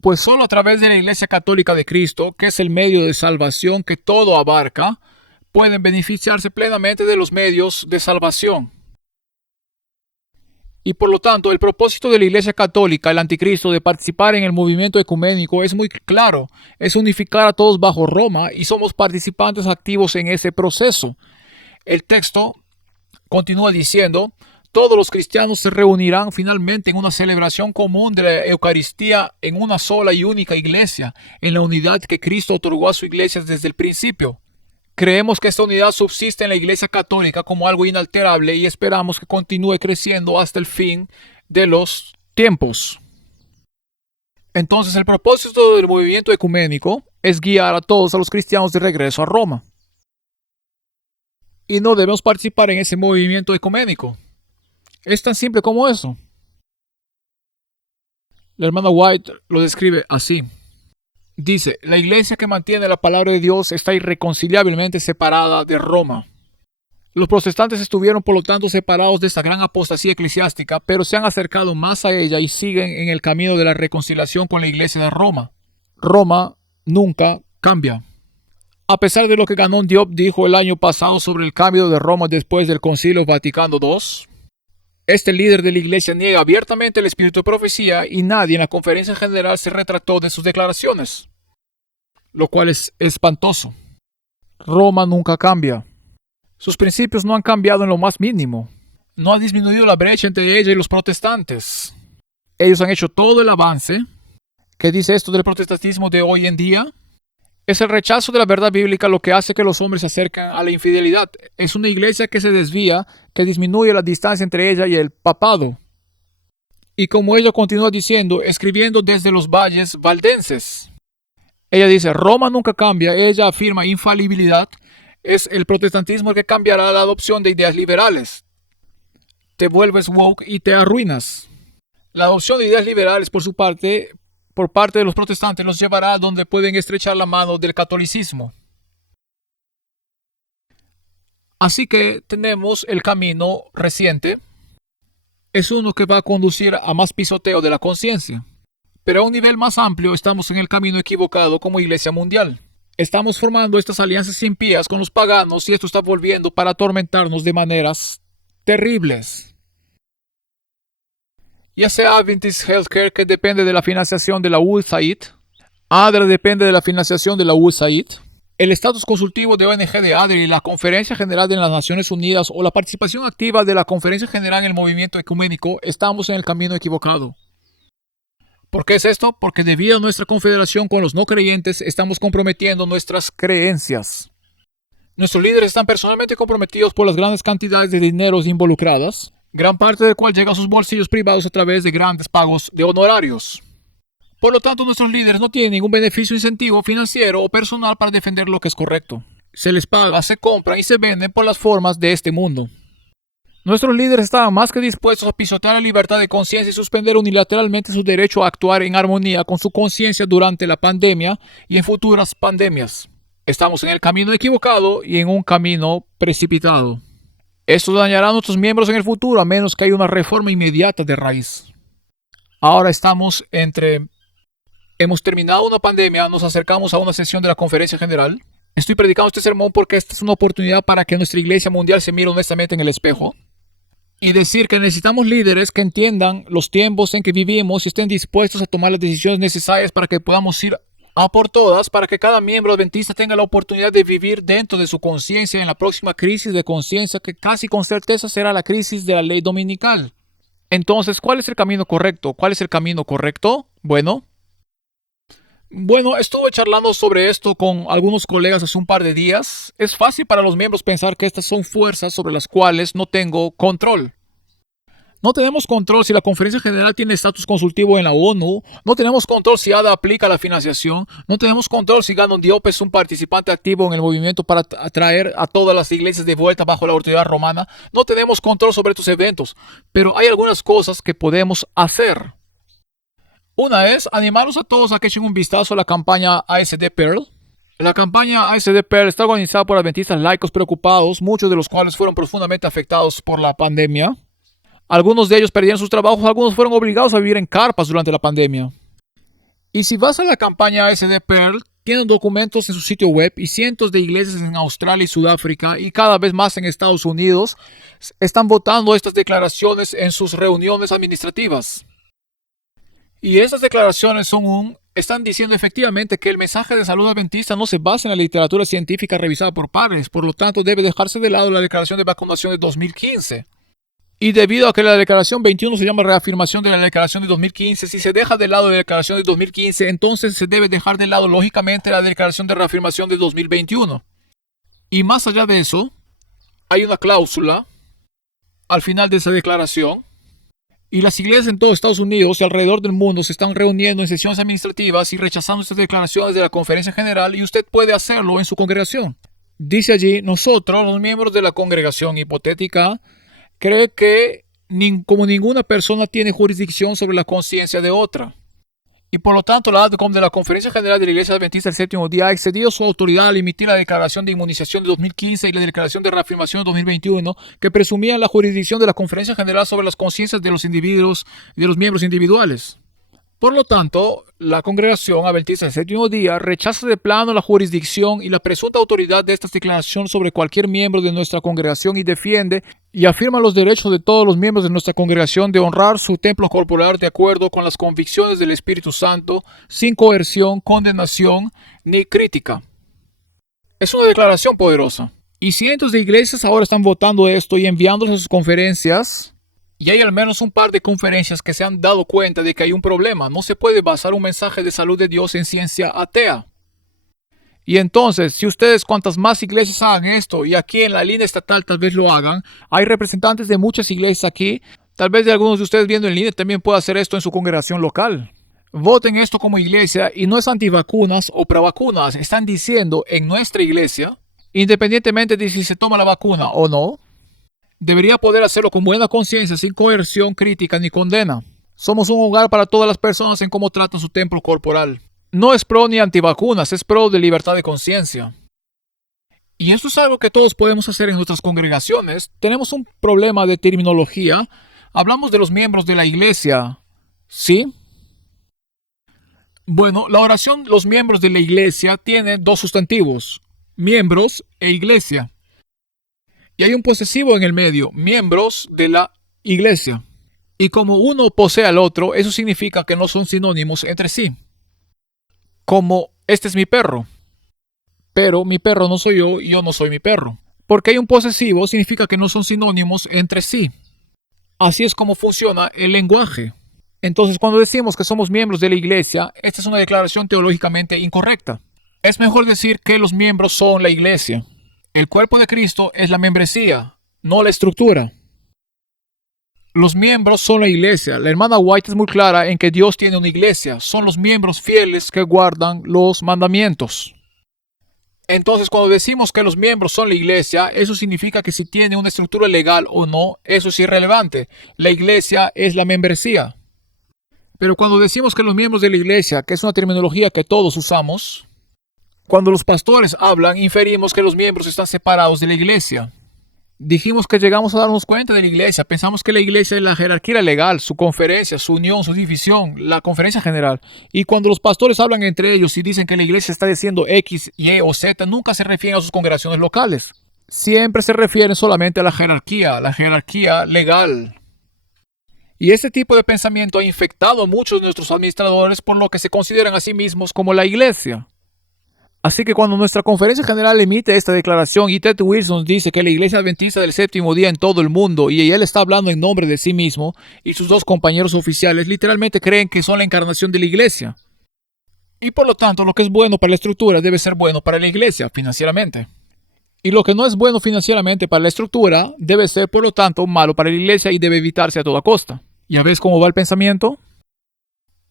pues solo a través de la Iglesia Católica de Cristo, que es el medio de salvación que todo abarca, pueden beneficiarse plenamente de los medios de salvación. Y por lo tanto, el propósito de la Iglesia Católica, el anticristo, de participar en el movimiento ecuménico es muy claro: es unificar a todos bajo Roma, y somos participantes activos en ese proceso. El texto continúa diciendo: todos los cristianos se reunirán finalmente en una celebración común de la Eucaristía en una sola y única iglesia, en la unidad que Cristo otorgó a su iglesia desde el principio. Creemos que esta unidad subsiste en la Iglesia Católica como algo inalterable y esperamos que continúe creciendo hasta el fin de los tiempos. Entonces, el propósito del movimiento ecuménico es guiar a todos los cristianos de regreso a Roma. Y no debemos participar en ese movimiento ecuménico. Es tan simple como eso. La hermana White lo describe así. Dice: la iglesia que mantiene la palabra de Dios está irreconciliablemente separada de Roma. Los protestantes estuvieron por lo tanto separados de esta gran apostasía eclesiástica, pero se han acercado más a ella y siguen en el camino de la reconciliación con la iglesia de Roma. Roma nunca cambia. A pesar de lo que Gannon Diop dijo el año pasado sobre el cambio de Roma después del Concilio Vaticano II, este líder de la iglesia niega abiertamente el espíritu de profecía y nadie en la conferencia general se retractó de sus declaraciones, lo cual es espantoso. Roma nunca cambia. Sus principios no han cambiado en lo más mínimo. No ha disminuido la brecha entre ella y los protestantes. Ellos han hecho todo el avance. ¿Qué dice esto del protestantismo de hoy en día? Es el rechazo de la verdad bíblica lo que hace que los hombres se acerquen a la infidelidad. Es una iglesia que se desvía, que disminuye la distancia entre ella y el papado. Y como ella continúa diciendo, escribiendo desde los valles valdenses. Ella dice: Roma nunca cambia. Ella afirma infalibilidad. Es el protestantismo el que cambiará la adopción de ideas liberales. Te vuelves woke y te arruinas. La adopción de ideas liberales, por parte de los protestantes, los llevará a donde pueden estrechar la mano del catolicismo. Así que tenemos el camino reciente. Es uno que va a conducir a más pisoteo de la conciencia. Pero a un nivel más amplio estamos en el camino equivocado como iglesia mundial. Estamos formando estas alianzas impías con los paganos y esto está volviendo para atormentarnos de maneras terribles. Ya sea Adventist Healthcare, que depende de la financiación de la USAID, ADRA depende de la financiación de la USAID, el estatus consultivo de ONG de ADRA y la Conferencia General de las Naciones Unidas o la participación activa de la Conferencia General en el movimiento ecuménico, estamos en el camino equivocado. ¿Por qué es esto? Porque debido a nuestra confederación con los no creyentes, estamos comprometiendo nuestras creencias. Nuestros líderes están personalmente comprometidos por las grandes cantidades de dinero involucradas, gran parte del cual llega a sus bolsillos privados a través de grandes pagos de honorarios. Por lo tanto, nuestros líderes no tienen ningún beneficio, incentivo financiero o personal para defender lo que es correcto. Se les paga, se compran y se venden por las formas de este mundo. Nuestros líderes estaban más que dispuestos a pisotear la libertad de conciencia y suspender unilateralmente su derecho a actuar en armonía con su conciencia durante la pandemia y en futuras pandemias. Estamos en el camino equivocado y en un camino precipitado. Esto dañará a nuestros miembros en el futuro a menos que haya una reforma inmediata de raíz. Ahora hemos terminado una pandemia, nos acercamos a una sesión de la conferencia general. Estoy predicando este sermón porque esta es una oportunidad para que nuestra iglesia mundial se mire honestamente en el espejo y decir que necesitamos líderes que entiendan los tiempos en que vivimos y estén dispuestos a tomar las decisiones necesarias para que podamos ir a por todas, para que cada miembro adventista tenga la oportunidad de vivir dentro de su conciencia en la próxima crisis de conciencia que casi con certeza será la crisis de la ley dominical. Entonces, ¿cuál es el camino correcto? ¿Cuál es el camino correcto? Bueno, estuve charlando sobre esto con algunos colegas hace un par de días. Es fácil para los miembros pensar que estas son fuerzas sobre las cuales no tengo control. No tenemos control si la Conferencia General tiene estatus consultivo en la ONU. No tenemos control si ADA aplica la financiación. No tenemos control si Gandon Diop es un participante activo en el movimiento para atraer a todas las iglesias de vuelta bajo la autoridad romana. No tenemos control sobre estos eventos. Pero hay algunas cosas que podemos hacer. Una es animarlos a todos a que echen un vistazo a la campaña ASD Pearl. La campaña ASD Pearl está organizada por adventistas laicos preocupados, muchos de los cuales fueron profundamente afectados por la pandemia. Algunos de ellos perdieron sus trabajos, algunos fueron obligados a vivir en carpas durante la pandemia. Y si vas a la campaña ASD Pearl, tienen documentos en su sitio web y cientos de iglesias en Australia y Sudáfrica y cada vez más en Estados Unidos están votando estas declaraciones en sus reuniones administrativas. Y estas declaraciones están diciendo efectivamente que el mensaje de salud adventista no se basa en la literatura científica revisada por pares, por lo tanto debe dejarse de lado la declaración de vacunación de 2015. Y debido a que la declaración 21 se llama reafirmación de la declaración de 2015, si se deja de lado la declaración de 2015, entonces se debe dejar de lado lógicamente la declaración de reafirmación de 2021. Y más allá de eso, hay una cláusula al final de esa declaración. Y las iglesias en todo Estados Unidos y alrededor del mundo se están reuniendo en sesiones administrativas y rechazando estas declaraciones de la Conferencia General y usted puede hacerlo en su congregación. Dice allí, nosotros, los miembros de la congregación hipotética, cree que como ninguna persona tiene jurisdicción sobre la conciencia de otra. Y por lo tanto la ADCOM de la Conferencia General de la Iglesia Adventista del Séptimo Día ha excedido su autoridad al emitir la declaración de inmunización de 2015 y la declaración de reafirmación de 2021 que presumían la jurisdicción de la Conferencia General sobre las conciencias de los individuos y de los miembros individuales. Por lo tanto, la Congregación Adventista del Séptimo Día rechaza de plano la jurisdicción y la presunta autoridad de estas declaraciones sobre cualquier miembro de nuestra congregación y defiende y afirma los derechos de todos los miembros de nuestra congregación de honrar su templo corporal de acuerdo con las convicciones del Espíritu Santo, sin coerción, condenación ni crítica. Es una declaración poderosa. Y cientos de iglesias ahora están votando esto y enviándolos a sus conferencias. Y hay al menos un par de conferencias que se han dado cuenta de que hay un problema. No se puede basar un mensaje de salud de Dios en ciencia atea. Y entonces, si ustedes cuantas más iglesias hagan esto, y aquí en la línea estatal tal vez lo hagan, hay representantes de muchas iglesias aquí, tal vez de algunos de ustedes viendo en línea también pueda hacer esto en su congregación local. Voten esto como iglesia y no es antivacunas o provacunas. Están diciendo en nuestra iglesia, independientemente de si se toma la vacuna o no, debería poder hacerlo con buena conciencia, sin coerción, crítica ni condena. Somos un hogar para todas las personas en cómo tratan su templo corporal. No es pro ni antivacunas, es pro de libertad de conciencia. Y eso es algo que todos podemos hacer en nuestras congregaciones. Tenemos un problema de terminología. Hablamos de los miembros de la iglesia, ¿sí? Bueno, la oración los miembros de la iglesia tiene dos sustantivos, miembros e iglesia. Y hay un posesivo en el medio, miembros de la iglesia. Y como uno posee al otro, eso significa que no son sinónimos entre sí. Como, este es mi perro. Pero mi perro no soy yo y yo no soy mi perro. Porque hay un posesivo significa que no son sinónimos entre sí. Así es como funciona el lenguaje. Entonces, cuando decimos que somos miembros de la iglesia, esta es una declaración teológicamente incorrecta. Es mejor decir que los miembros son la iglesia. El cuerpo de Cristo es la membresía, no la estructura. Los miembros son la iglesia. La hermana White es muy clara en que Dios tiene una iglesia. Son los miembros fieles que guardan los mandamientos. Entonces, cuando decimos que los miembros son la iglesia, eso significa que si tiene una estructura legal o no, eso es irrelevante. La iglesia es la membresía. Pero cuando decimos que los miembros de la iglesia, que es una terminología que todos usamos, cuando los pastores hablan, inferimos que los miembros están separados de la iglesia. Dijimos que llegamos a darnos cuenta de la iglesia. Pensamos que la iglesia es la jerarquía legal, su conferencia, su unión, su división, la conferencia general. Y cuando los pastores hablan entre ellos y dicen que la iglesia está diciendo X, Y o Z, nunca se refieren a sus congregaciones locales. Siempre se refieren solamente a la jerarquía legal. Y este tipo de pensamiento ha infectado a muchos de nuestros administradores por lo que se consideran a sí mismos como la iglesia. Así que cuando nuestra conferencia general emite esta declaración y Ted Wilson dice que la iglesia adventista del séptimo día en todo el mundo y él está hablando en nombre de sí mismo y sus dos compañeros oficiales literalmente creen que son la encarnación de la iglesia. Y por lo tanto lo que es bueno para la estructura debe ser bueno para la iglesia financieramente. Y lo que no es bueno financieramente para la estructura debe ser por lo tanto malo para la iglesia y debe evitarse a toda costa. ¿Ya ves cómo va el pensamiento?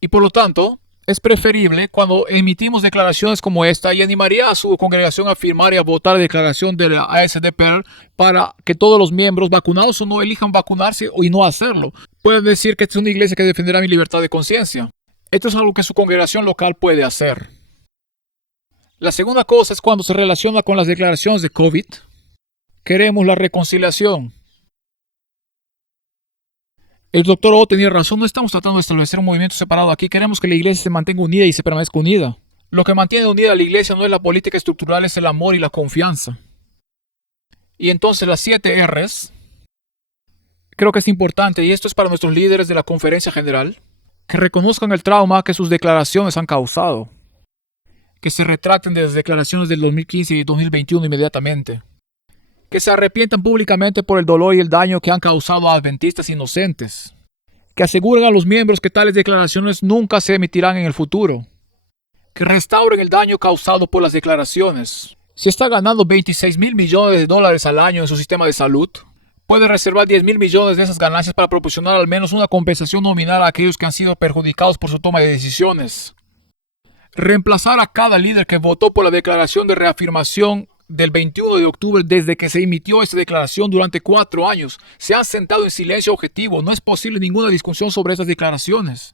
Y por lo tanto, es preferible cuando emitimos declaraciones como esta y animaría a su congregación a firmar y a votar la declaración de la ASDPR para que todos los miembros, vacunados o no, elijan vacunarse y no hacerlo. Pueden decir que esta es una iglesia que defenderá mi libertad de conciencia. Esto es algo que su congregación local puede hacer. La segunda cosa es cuando se relaciona con las declaraciones de COVID. Queremos la reconciliación. El doctor O tenía razón, no estamos tratando de establecer un movimiento separado aquí, queremos que la iglesia se mantenga unida y se permanezca unida. Lo que mantiene unida a la iglesia no es la política estructural, es el amor y la confianza. Y entonces las 7 R's, creo que es importante, y esto es para nuestros líderes de la conferencia general, que reconozcan el trauma que sus declaraciones han causado. Que se retracten de las declaraciones del 2015 y 2021 inmediatamente. Que se arrepientan públicamente por el dolor y el daño que han causado a adventistas inocentes. Que aseguren a los miembros que tales declaraciones nunca se emitirán en el futuro. Que restauren el daño causado por las declaraciones. Si está ganando $26,000 millones al año en su sistema de salud, puede reservar $10,000 millones de esas ganancias para proporcionar al menos una compensación nominal a aquellos que han sido perjudicados por su toma de decisiones. Reemplazar a cada líder que votó por la declaración de reafirmación del 21 de octubre desde que se emitió esta declaración durante 4 años. Se han sentado en silencio objetivo. No es posible ninguna discusión sobre estas declaraciones.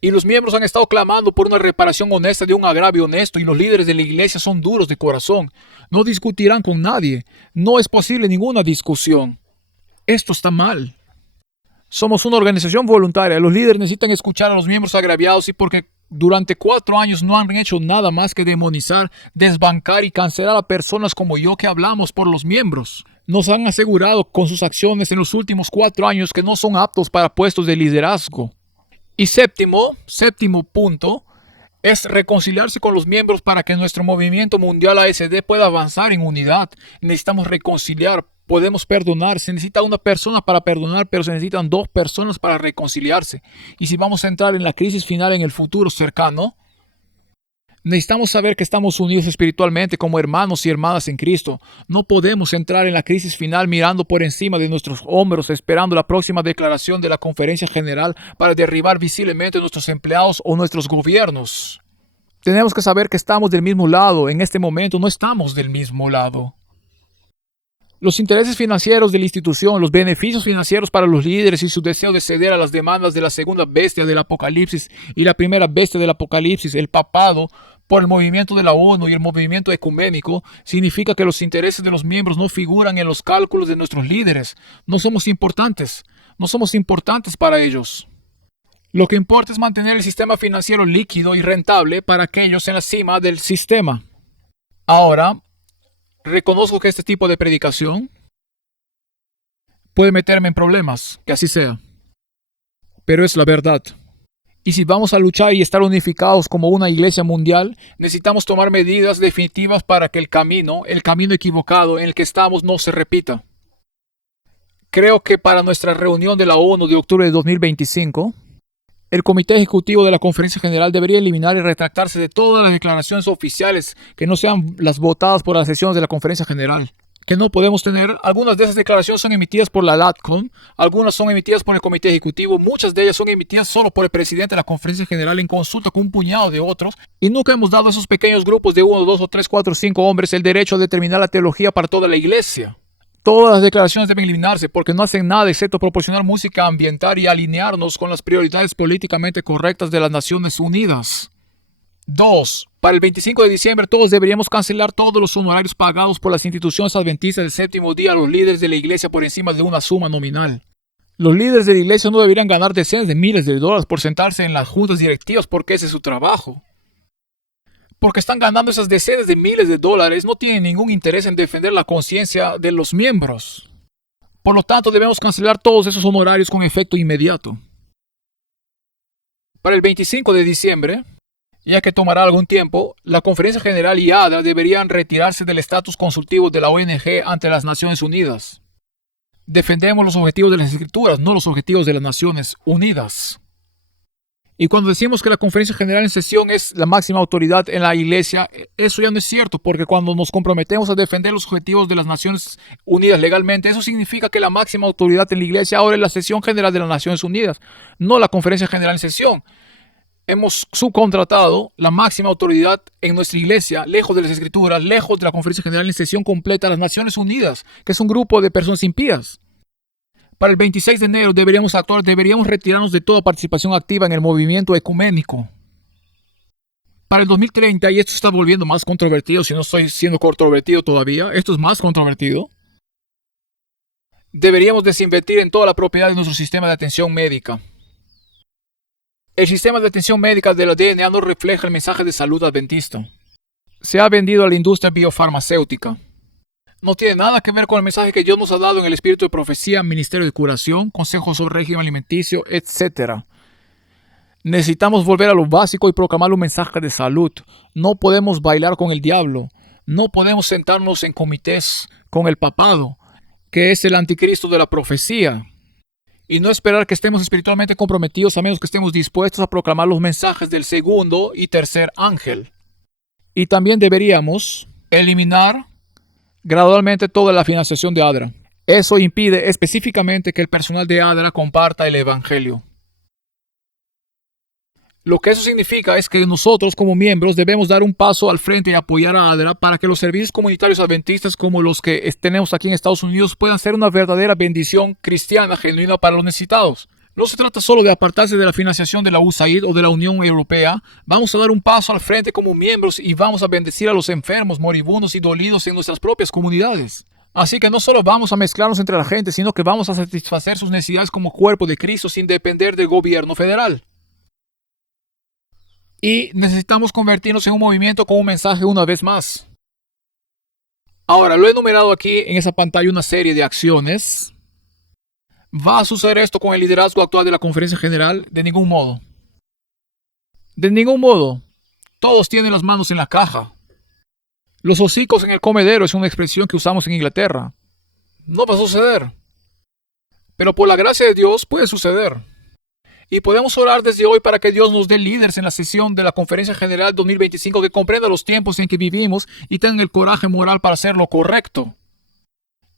Y los miembros han estado clamando por una reparación honesta de un agravio honesto y los líderes de la iglesia son duros de corazón. No discutirán con nadie. No es posible ninguna discusión. Esto está mal. Somos una organización voluntaria. Los líderes necesitan escuchar a los miembros agraviados y porque durante 4 años no han hecho nada más que demonizar, desbancar y cancelar a personas como yo que hablamos por los miembros. Nos han asegurado con sus acciones en los últimos 4 años que no son aptos para puestos de liderazgo. Y séptimo punto, es reconciliarse con los miembros para que nuestro movimiento mundial ASD pueda avanzar en unidad. Necesitamos reconciliar, podemos perdonar. Se necesita una persona para perdonar, pero se necesitan 2 personas para reconciliarse. Y si vamos a entrar en la crisis final en el futuro cercano, necesitamos saber que estamos unidos espiritualmente como hermanos y hermanas en Cristo. No podemos entrar en la crisis final mirando por encima de nuestros hombros, esperando la próxima declaración de la conferencia general para derribar visiblemente a nuestros empleados o nuestros gobiernos. Tenemos que saber que estamos del mismo lado. En este momento no estamos del mismo lado. Los intereses financieros de la institución, los beneficios financieros para los líderes y su deseo de ceder a las demandas de la segunda bestia del Apocalipsis y la primera bestia del Apocalipsis, el papado, por el movimiento de la ONU y el movimiento ecuménico, significa que los intereses de los miembros no figuran en los cálculos de nuestros líderes. No somos importantes. No somos importantes para ellos. Lo que importa es mantener el sistema financiero líquido y rentable para aquellos en la cima del sistema. Ahora, reconozco que este tipo de predicación puede meterme en problemas, que así sea. Pero es la verdad. Y si vamos a luchar y estar unificados como una iglesia mundial, necesitamos tomar medidas definitivas para que el camino equivocado en el que estamos no se repita. Creo que para nuestra reunión de la ONU de octubre de 2025, El Comité Ejecutivo de la Conferencia General debería eliminar y retractarse de todas las declaraciones oficiales que no sean las votadas por las sesiones de la Conferencia General. Que no podemos tener. Algunas de esas declaraciones son emitidas por la LATCON, algunas son emitidas por el Comité Ejecutivo, muchas de ellas son emitidas solo por el presidente de la Conferencia General en consulta con un puñado de otros, y nunca hemos dado a esos pequeños grupos de 1, 2, 3, 4, 5 hombres el derecho a determinar la teología para toda la iglesia. Todas las declaraciones deben eliminarse porque no hacen nada excepto proporcionar música ambiental y alinearnos con las prioridades políticamente correctas de las Naciones Unidas. 2. Para el 25 de diciembre todos deberíamos cancelar todos los honorarios pagados por las instituciones adventistas del séptimo día a los líderes de la iglesia por encima de una suma nominal. Los líderes de la iglesia no deberían ganar decenas de miles de dólares por sentarse en las juntas directivas porque ese es su trabajo. Porque están ganando esas decenas de miles de dólares, no tienen ningún interés en defender la conciencia de los miembros. Por lo tanto, debemos cancelar todos esos honorarios con efecto inmediato. Para el 25 de diciembre, ya que tomará algún tiempo, la Conferencia General y ADRA deberían retirarse del estatus consultivo de la ONG ante las Naciones Unidas. Defendemos los objetivos de las Escrituras, no los objetivos de las Naciones Unidas. Y cuando decimos que la Conferencia General en sesión es la máxima autoridad en la Iglesia, eso ya no es cierto, porque cuando nos comprometemos a defender los objetivos de las Naciones Unidas legalmente, eso significa que la máxima autoridad en la Iglesia ahora es la Sesión General de las Naciones Unidas, no la Conferencia General en sesión. Hemos subcontratado la máxima autoridad en nuestra iglesia, lejos de las Escrituras, lejos de la Conferencia General en sesión completa, las Naciones Unidas, que es un grupo de personas impías. Para el 26 de enero deberíamos retirarnos de toda participación activa en el movimiento ecuménico. Para el 2030, y esto está volviendo más controvertido, si no estoy siendo controvertido todavía, esto es más controvertido, deberíamos desinvertir en toda la propiedad de nuestro sistema de atención médica. El sistema de atención médica de la DNA no refleja el mensaje de salud adventista. Se ha vendido a la industria biofarmacéutica. No tiene nada que ver con el mensaje que Dios nos ha dado en el espíritu de profecía, ministerio de curación, consejos sobre régimen alimenticio, etc. Necesitamos volver a lo básico y proclamar un mensaje de salud. No podemos bailar con el diablo. No podemos sentarnos en comités con el papado, que es el anticristo de la profecía. Y no esperar que estemos espiritualmente comprometidos a menos que estemos dispuestos a proclamar los mensajes del segundo y tercer ángel. Y también deberíamos eliminar gradualmente toda la financiación de ADRA. Eso impide específicamente que el personal de ADRA comparta el evangelio. Lo que eso significa es que nosotros como miembros debemos dar un paso al frente y apoyar a ADRA para que los servicios comunitarios adventistas como los que tenemos aquí en Estados Unidos puedan ser una verdadera bendición cristiana genuina para los necesitados. No se trata solo de apartarse de la financiación de la USAID o de la Unión Europea. Vamos a dar un paso al frente como miembros y vamos a bendecir a los enfermos, moribundos y dolidos en nuestras propias comunidades. Así que no solo vamos a mezclarnos entre la gente, sino que vamos a satisfacer sus necesidades como cuerpo de Cristo sin depender del gobierno federal. Y necesitamos convertirnos en un movimiento con un mensaje una vez más. Ahora, lo he enumerado aquí en esa pantalla una serie de acciones. ¿Va a suceder esto con el liderazgo actual de la Conferencia General? De ningún modo. De ningún modo. Todos tienen las manos en la caja. Los hocicos en el comedero es una expresión que usamos en Inglaterra. No va a suceder. Pero por la gracia de Dios puede suceder. Y podemos orar desde hoy para que Dios nos dé líderes en la sesión de la Conferencia General 2025 que comprendan los tiempos en que vivimos y tengan el coraje moral para hacer lo correcto.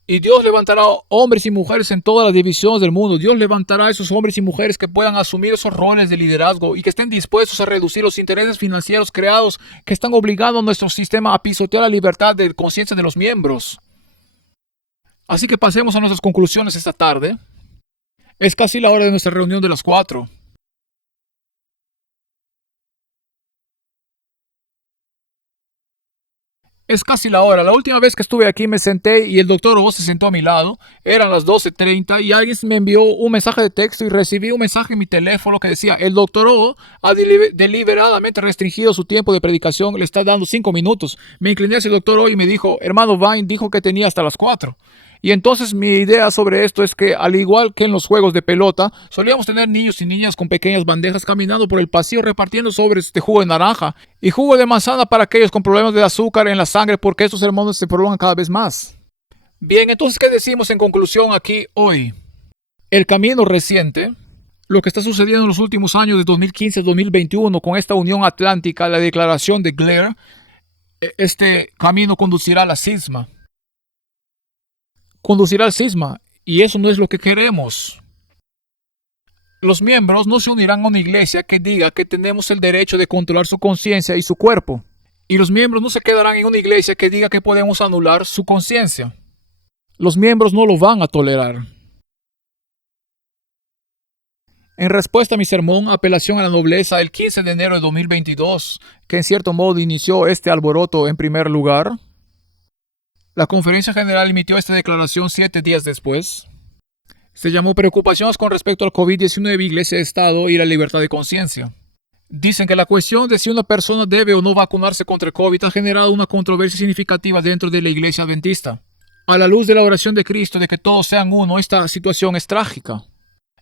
Y Dios levantará hombres y mujeres en todas las divisiones del mundo. Dios levantará a esos hombres y mujeres que puedan asumir esos roles de liderazgo y que estén dispuestos a reducir los intereses financieros creados que están obligando a nuestro sistema a pisotear la libertad de conciencia de los miembros. Así que pasemos a nuestras conclusiones esta tarde. Es casi la hora de nuestra reunión de las 4. Es casi la hora. La última vez que estuve aquí me senté y el doctor O se sentó a mi lado. Eran las 12:30 y alguien me envió un mensaje de texto y recibí un mensaje en mi teléfono que decía: el doctor O ha deliberadamente restringido su tiempo de predicación, le está dando 5 minutos. Me incliné hacia el doctor O y me dijo: hermano Vine dijo que tenía hasta las 4. Y entonces mi idea sobre esto es que, al igual que en los juegos de pelota, solíamos tener niños y niñas con pequeñas bandejas caminando por el pasillo repartiendo sobres de jugo de naranja y jugo de manzana para aquellos con problemas de azúcar en la sangre, porque estos sermones se prolongan cada vez más. Bien, entonces, ¿qué decimos en conclusión aquí hoy? El camino reciente Lo que está sucediendo en los últimos años de 2015 a 2021 con esta Unión Atlántica, la declaración de Blair, este camino conducirá a la cisma. Conducirá al cisma, y eso no es lo que queremos. Los miembros no se unirán a una iglesia que diga que tenemos el derecho de controlar su conciencia y su cuerpo. Y los miembros no se quedarán en una iglesia que diga que podemos anular su conciencia. Los miembros no lo van a tolerar. En respuesta a mi sermón, Apelación a la Nobleza, el 15 de enero de 2022, que en cierto modo inició este alboroto en primer lugar, la Conferencia General emitió esta declaración 7 días después. Se llamó Preocupaciones con respecto al COVID-19, Iglesia, Estado y la libertad de conciencia. Dicen que la cuestión de si una persona debe o no vacunarse contra el COVID ha generado una controversia significativa dentro de la Iglesia Adventista. A la luz de la oración de Cristo de que todos sean uno, esta situación es trágica.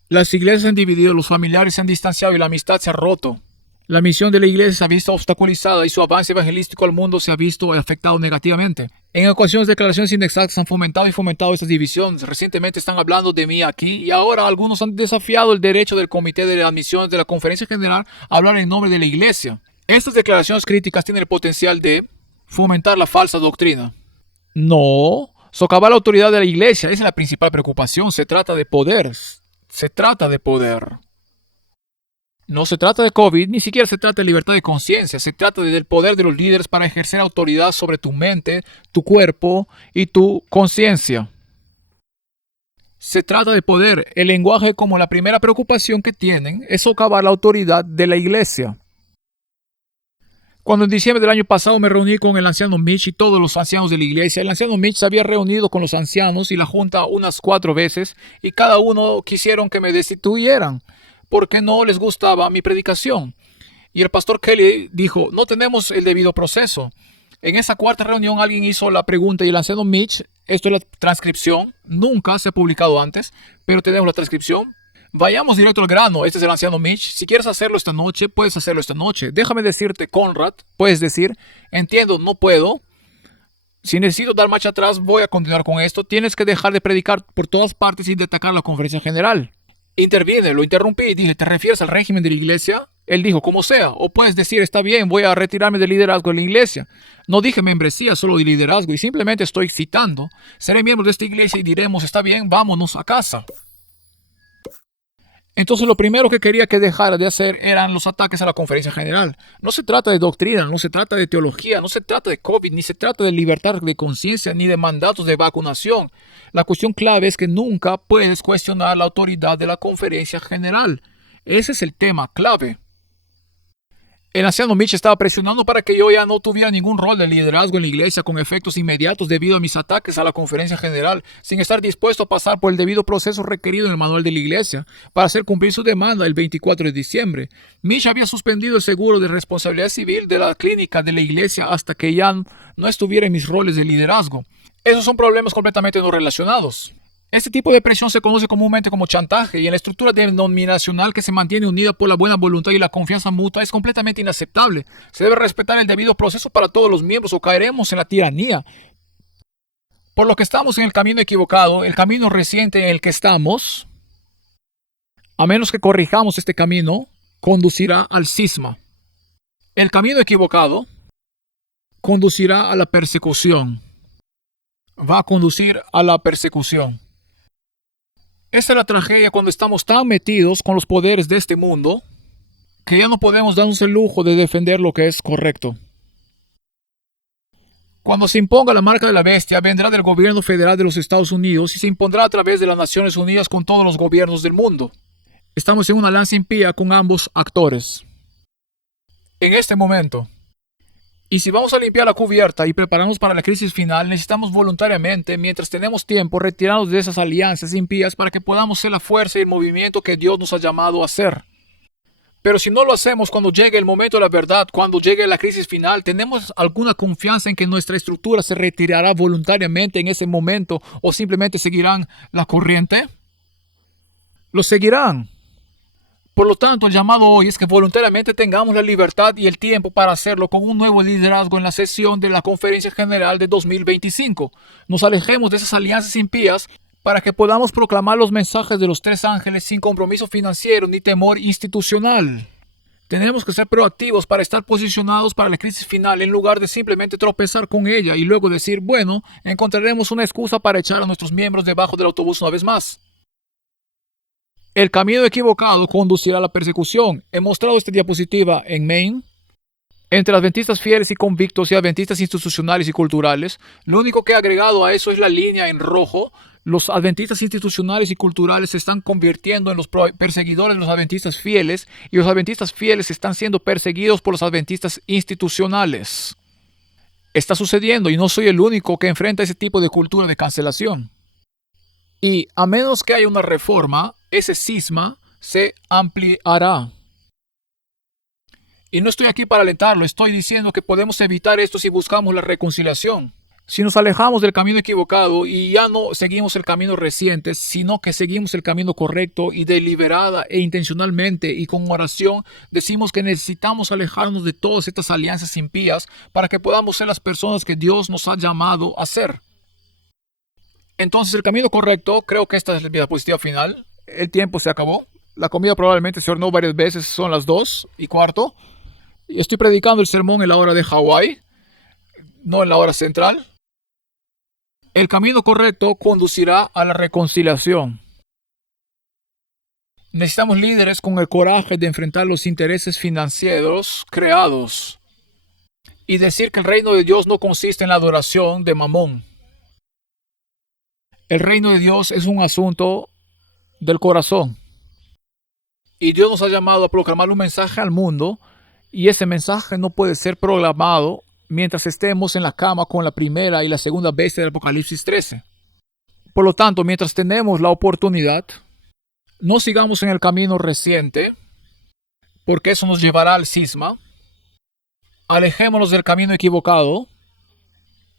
Las iglesias se han dividido, los familiares se han distanciado y la amistad se ha roto. La misión de la iglesia se ha visto obstaculizada y su avance evangelístico al mundo se ha visto afectado negativamente. En ocasiones, declaraciones inexactas han fomentado estas divisiones. Recientemente están hablando de mí aquí y ahora algunos han desafiado el derecho del Comité de Admisiones de la Conferencia General a hablar en nombre de la iglesia. Estas declaraciones críticas tienen el potencial de fomentar la falsa doctrina. No, socavar la autoridad de la iglesia, esa es la principal preocupación. Se trata de poder. Se trata de poder. No se trata de COVID, ni siquiera se trata de libertad de conciencia. Se trata del poder de los líderes para ejercer autoridad sobre tu mente, tu cuerpo y tu conciencia. Se trata de poder. El lenguaje, como la primera preocupación que tienen, es socavar la autoridad de la iglesia. Cuando en diciembre del año pasado me reuní con el anciano Mitch y todos los ancianos de la iglesia, el anciano Mitch se había reunido con los ancianos y la junta unas 4 veces y cada uno quisieron que me destituyeran porque no les gustaba mi predicación. Y el pastor Kelly dijo, no tenemos el debido proceso. En esa cuarta reunión alguien hizo la pregunta y el anciano Mitch, esto es la transcripción, nunca se ha publicado antes, pero tenemos la transcripción. Vayamos directo al grano, este es el anciano Mitch. Si quieres hacerlo esta noche, puedes hacerlo esta noche. Déjame decirte, Conrad, puedes decir, entiendo, no puedo. Si necesito dar marcha atrás, voy a continuar con esto. Tienes que dejar de predicar por todas partes y de atacar la conferencia general. Interviene, lo interrumpí y dije, ¿te refieres al régimen de la iglesia? Él dijo, como sea. O puedes decir, está bien, voy a retirarme del liderazgo de la iglesia. No dije membresía, solo de liderazgo y simplemente estoy citando. Seré miembro de esta iglesia y diremos, está bien, vámonos a casa. Entonces lo primero que quería que dejara de hacer eran los ataques a la conferencia general. No se trata de doctrina, no se trata de teología, no se trata de COVID, ni se trata de libertad de conciencia, ni de mandatos de vacunación. La cuestión clave es que nunca puedes cuestionar la autoridad de la conferencia general. Ese es el tema clave. El anciano Mitch estaba presionando para que yo ya no tuviera ningún rol de liderazgo en la iglesia con efectos inmediatos debido a mis ataques a la conferencia general, sin estar dispuesto a pasar por el debido proceso requerido en el manual de la iglesia para hacer cumplir su demanda el 24 de diciembre. Mitch había suspendido el seguro de responsabilidad civil de la clínica de la iglesia hasta que ya no estuviera en mis roles de liderazgo. Esos son problemas completamente no relacionados. Este tipo de presión se conoce comúnmente como chantaje y en la estructura denominacional que se mantiene unida por la buena voluntad y la confianza mutua es completamente inaceptable. Se debe respetar el debido proceso para todos los miembros o caeremos en la tiranía. Por lo que estamos en el camino equivocado, el camino reciente en el que estamos, a menos que corrijamos este camino, conducirá al cisma. El camino equivocado conducirá a la persecución. Va a conducir a la persecución. Esta es la tragedia cuando estamos tan metidos con los poderes de este mundo que ya no podemos darnos el lujo de defender lo que es correcto. Cuando se imponga la marca de la bestia, vendrá del gobierno federal de los Estados Unidos y se impondrá a través de las Naciones Unidas con todos los gobiernos del mundo. Estamos en una lanza impía con ambos actores. En este momento. Y si vamos a limpiar la cubierta y prepararnos para la crisis final, necesitamos voluntariamente, mientras tenemos tiempo, retirarnos de esas alianzas impías para que podamos ser la fuerza y el movimiento que Dios nos ha llamado a ser. Pero si no lo hacemos cuando llegue el momento de la verdad, cuando llegue la crisis final, ¿tenemos alguna confianza en que nuestra estructura se retirará voluntariamente en ese momento o simplemente seguirán la corriente? Lo seguirán. Por lo tanto, el llamado hoy es que voluntariamente tengamos la libertad y el tiempo para hacerlo con un nuevo liderazgo en la sesión de la Conferencia General de 2025. Nos alejemos de esas alianzas impías para que podamos proclamar los mensajes de los tres ángeles sin compromiso financiero ni temor institucional. Tenemos que ser proactivos para estar posicionados para la crisis final en lugar de simplemente tropezar con ella y luego decir, bueno, encontraremos una excusa para echar a nuestros miembros debajo del autobús una vez más. El camino equivocado conducirá a la persecución. He mostrado esta diapositiva en Maine. Entre adventistas fieles y convictos y adventistas institucionales y culturales, lo único que he agregado a eso es la línea en rojo. Los adventistas institucionales y culturales se están convirtiendo en los perseguidores de los adventistas fieles y los adventistas fieles están siendo perseguidos por los adventistas institucionales. Está sucediendo y no soy el único que enfrenta ese tipo de cultura de cancelación. Y a menos que haya una reforma, ese cisma se ampliará. Y no estoy aquí para alentarlo, estoy diciendo que podemos evitar esto si buscamos la reconciliación. Si nos alejamos del camino equivocado y ya no seguimos el camino reciente, sino que seguimos el camino correcto y deliberada e intencionalmente y con oración, decimos que necesitamos alejarnos de todas estas alianzas impías para que podamos ser las personas que Dios nos ha llamado a ser. Entonces el camino correcto, creo que esta es la diapositiva final. El tiempo se acabó. La comida probablemente se horneó varias veces, son las 2:15. Y estoy predicando el sermón en la hora de Hawái, no en la hora central. El camino correcto conducirá a la reconciliación. Necesitamos líderes con el coraje de enfrentar los intereses financieros creados y decir que el reino de Dios no consiste en la adoración de Mamón. El reino de Dios es un asunto del corazón. Y Dios nos ha llamado a proclamar un mensaje al mundo y ese mensaje no puede ser proclamado mientras estemos en la cama con la primera y la segunda bestia del Apocalipsis 13. Por lo tanto, mientras tenemos la oportunidad, no sigamos en el camino reciente, porque eso nos llevará al cisma. Alejémonos del camino equivocado,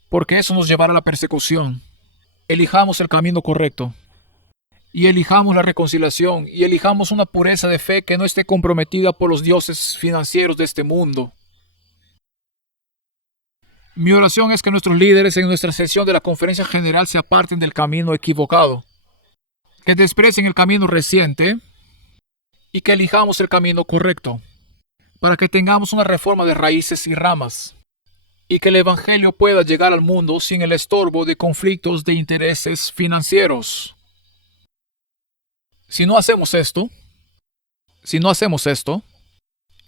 porque eso nos llevará a la persecución. Elijamos el camino correcto. Y elijamos la reconciliación, y elijamos una pureza de fe que no esté comprometida por los dioses financieros de este mundo. Mi oración es que nuestros líderes en nuestra sesión de la conferencia general se aparten del camino equivocado, que desprecien el camino reciente y que elijamos el camino correcto, para que tengamos una reforma de raíces y ramas, y que el evangelio pueda llegar al mundo sin el estorbo de conflictos de intereses financieros. Si no hacemos esto,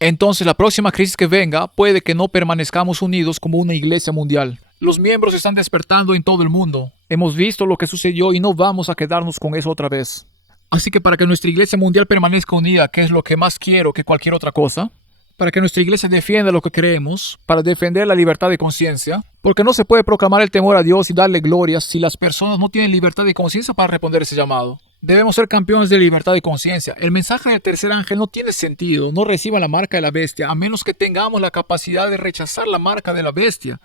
entonces la próxima crisis que venga puede que no permanezcamos unidos como una iglesia mundial. Los miembros están despertando en todo el mundo. Hemos visto lo que sucedió y no vamos a quedarnos con eso otra vez. Así que para que nuestra iglesia mundial permanezca unida, que es lo que más quiero que cualquier otra cosa, para que nuestra iglesia defienda lo que creemos, para defender la libertad de conciencia, porque no se puede proclamar el temor a Dios y darle gloria si las personas no tienen libertad de conciencia para responder ese llamado. Debemos ser campeones de libertad de conciencia. El mensaje del tercer ángel no tiene sentido. No reciba la marca de la bestia, a menos que tengamos la capacidad de rechazar la marca de la bestia.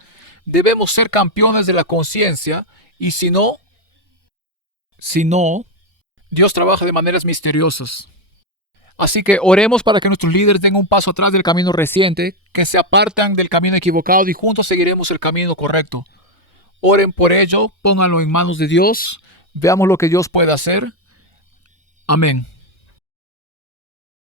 Debemos ser campeones de la conciencia y si no, Dios trabaja de maneras misteriosas. Así que oremos para que nuestros líderes den un paso atrás del camino reciente, que se apartan del camino equivocado y juntos seguiremos el camino correcto. Oren por ello, pónganlo en manos de Dios, veamos lo que Dios puede hacer. Amén.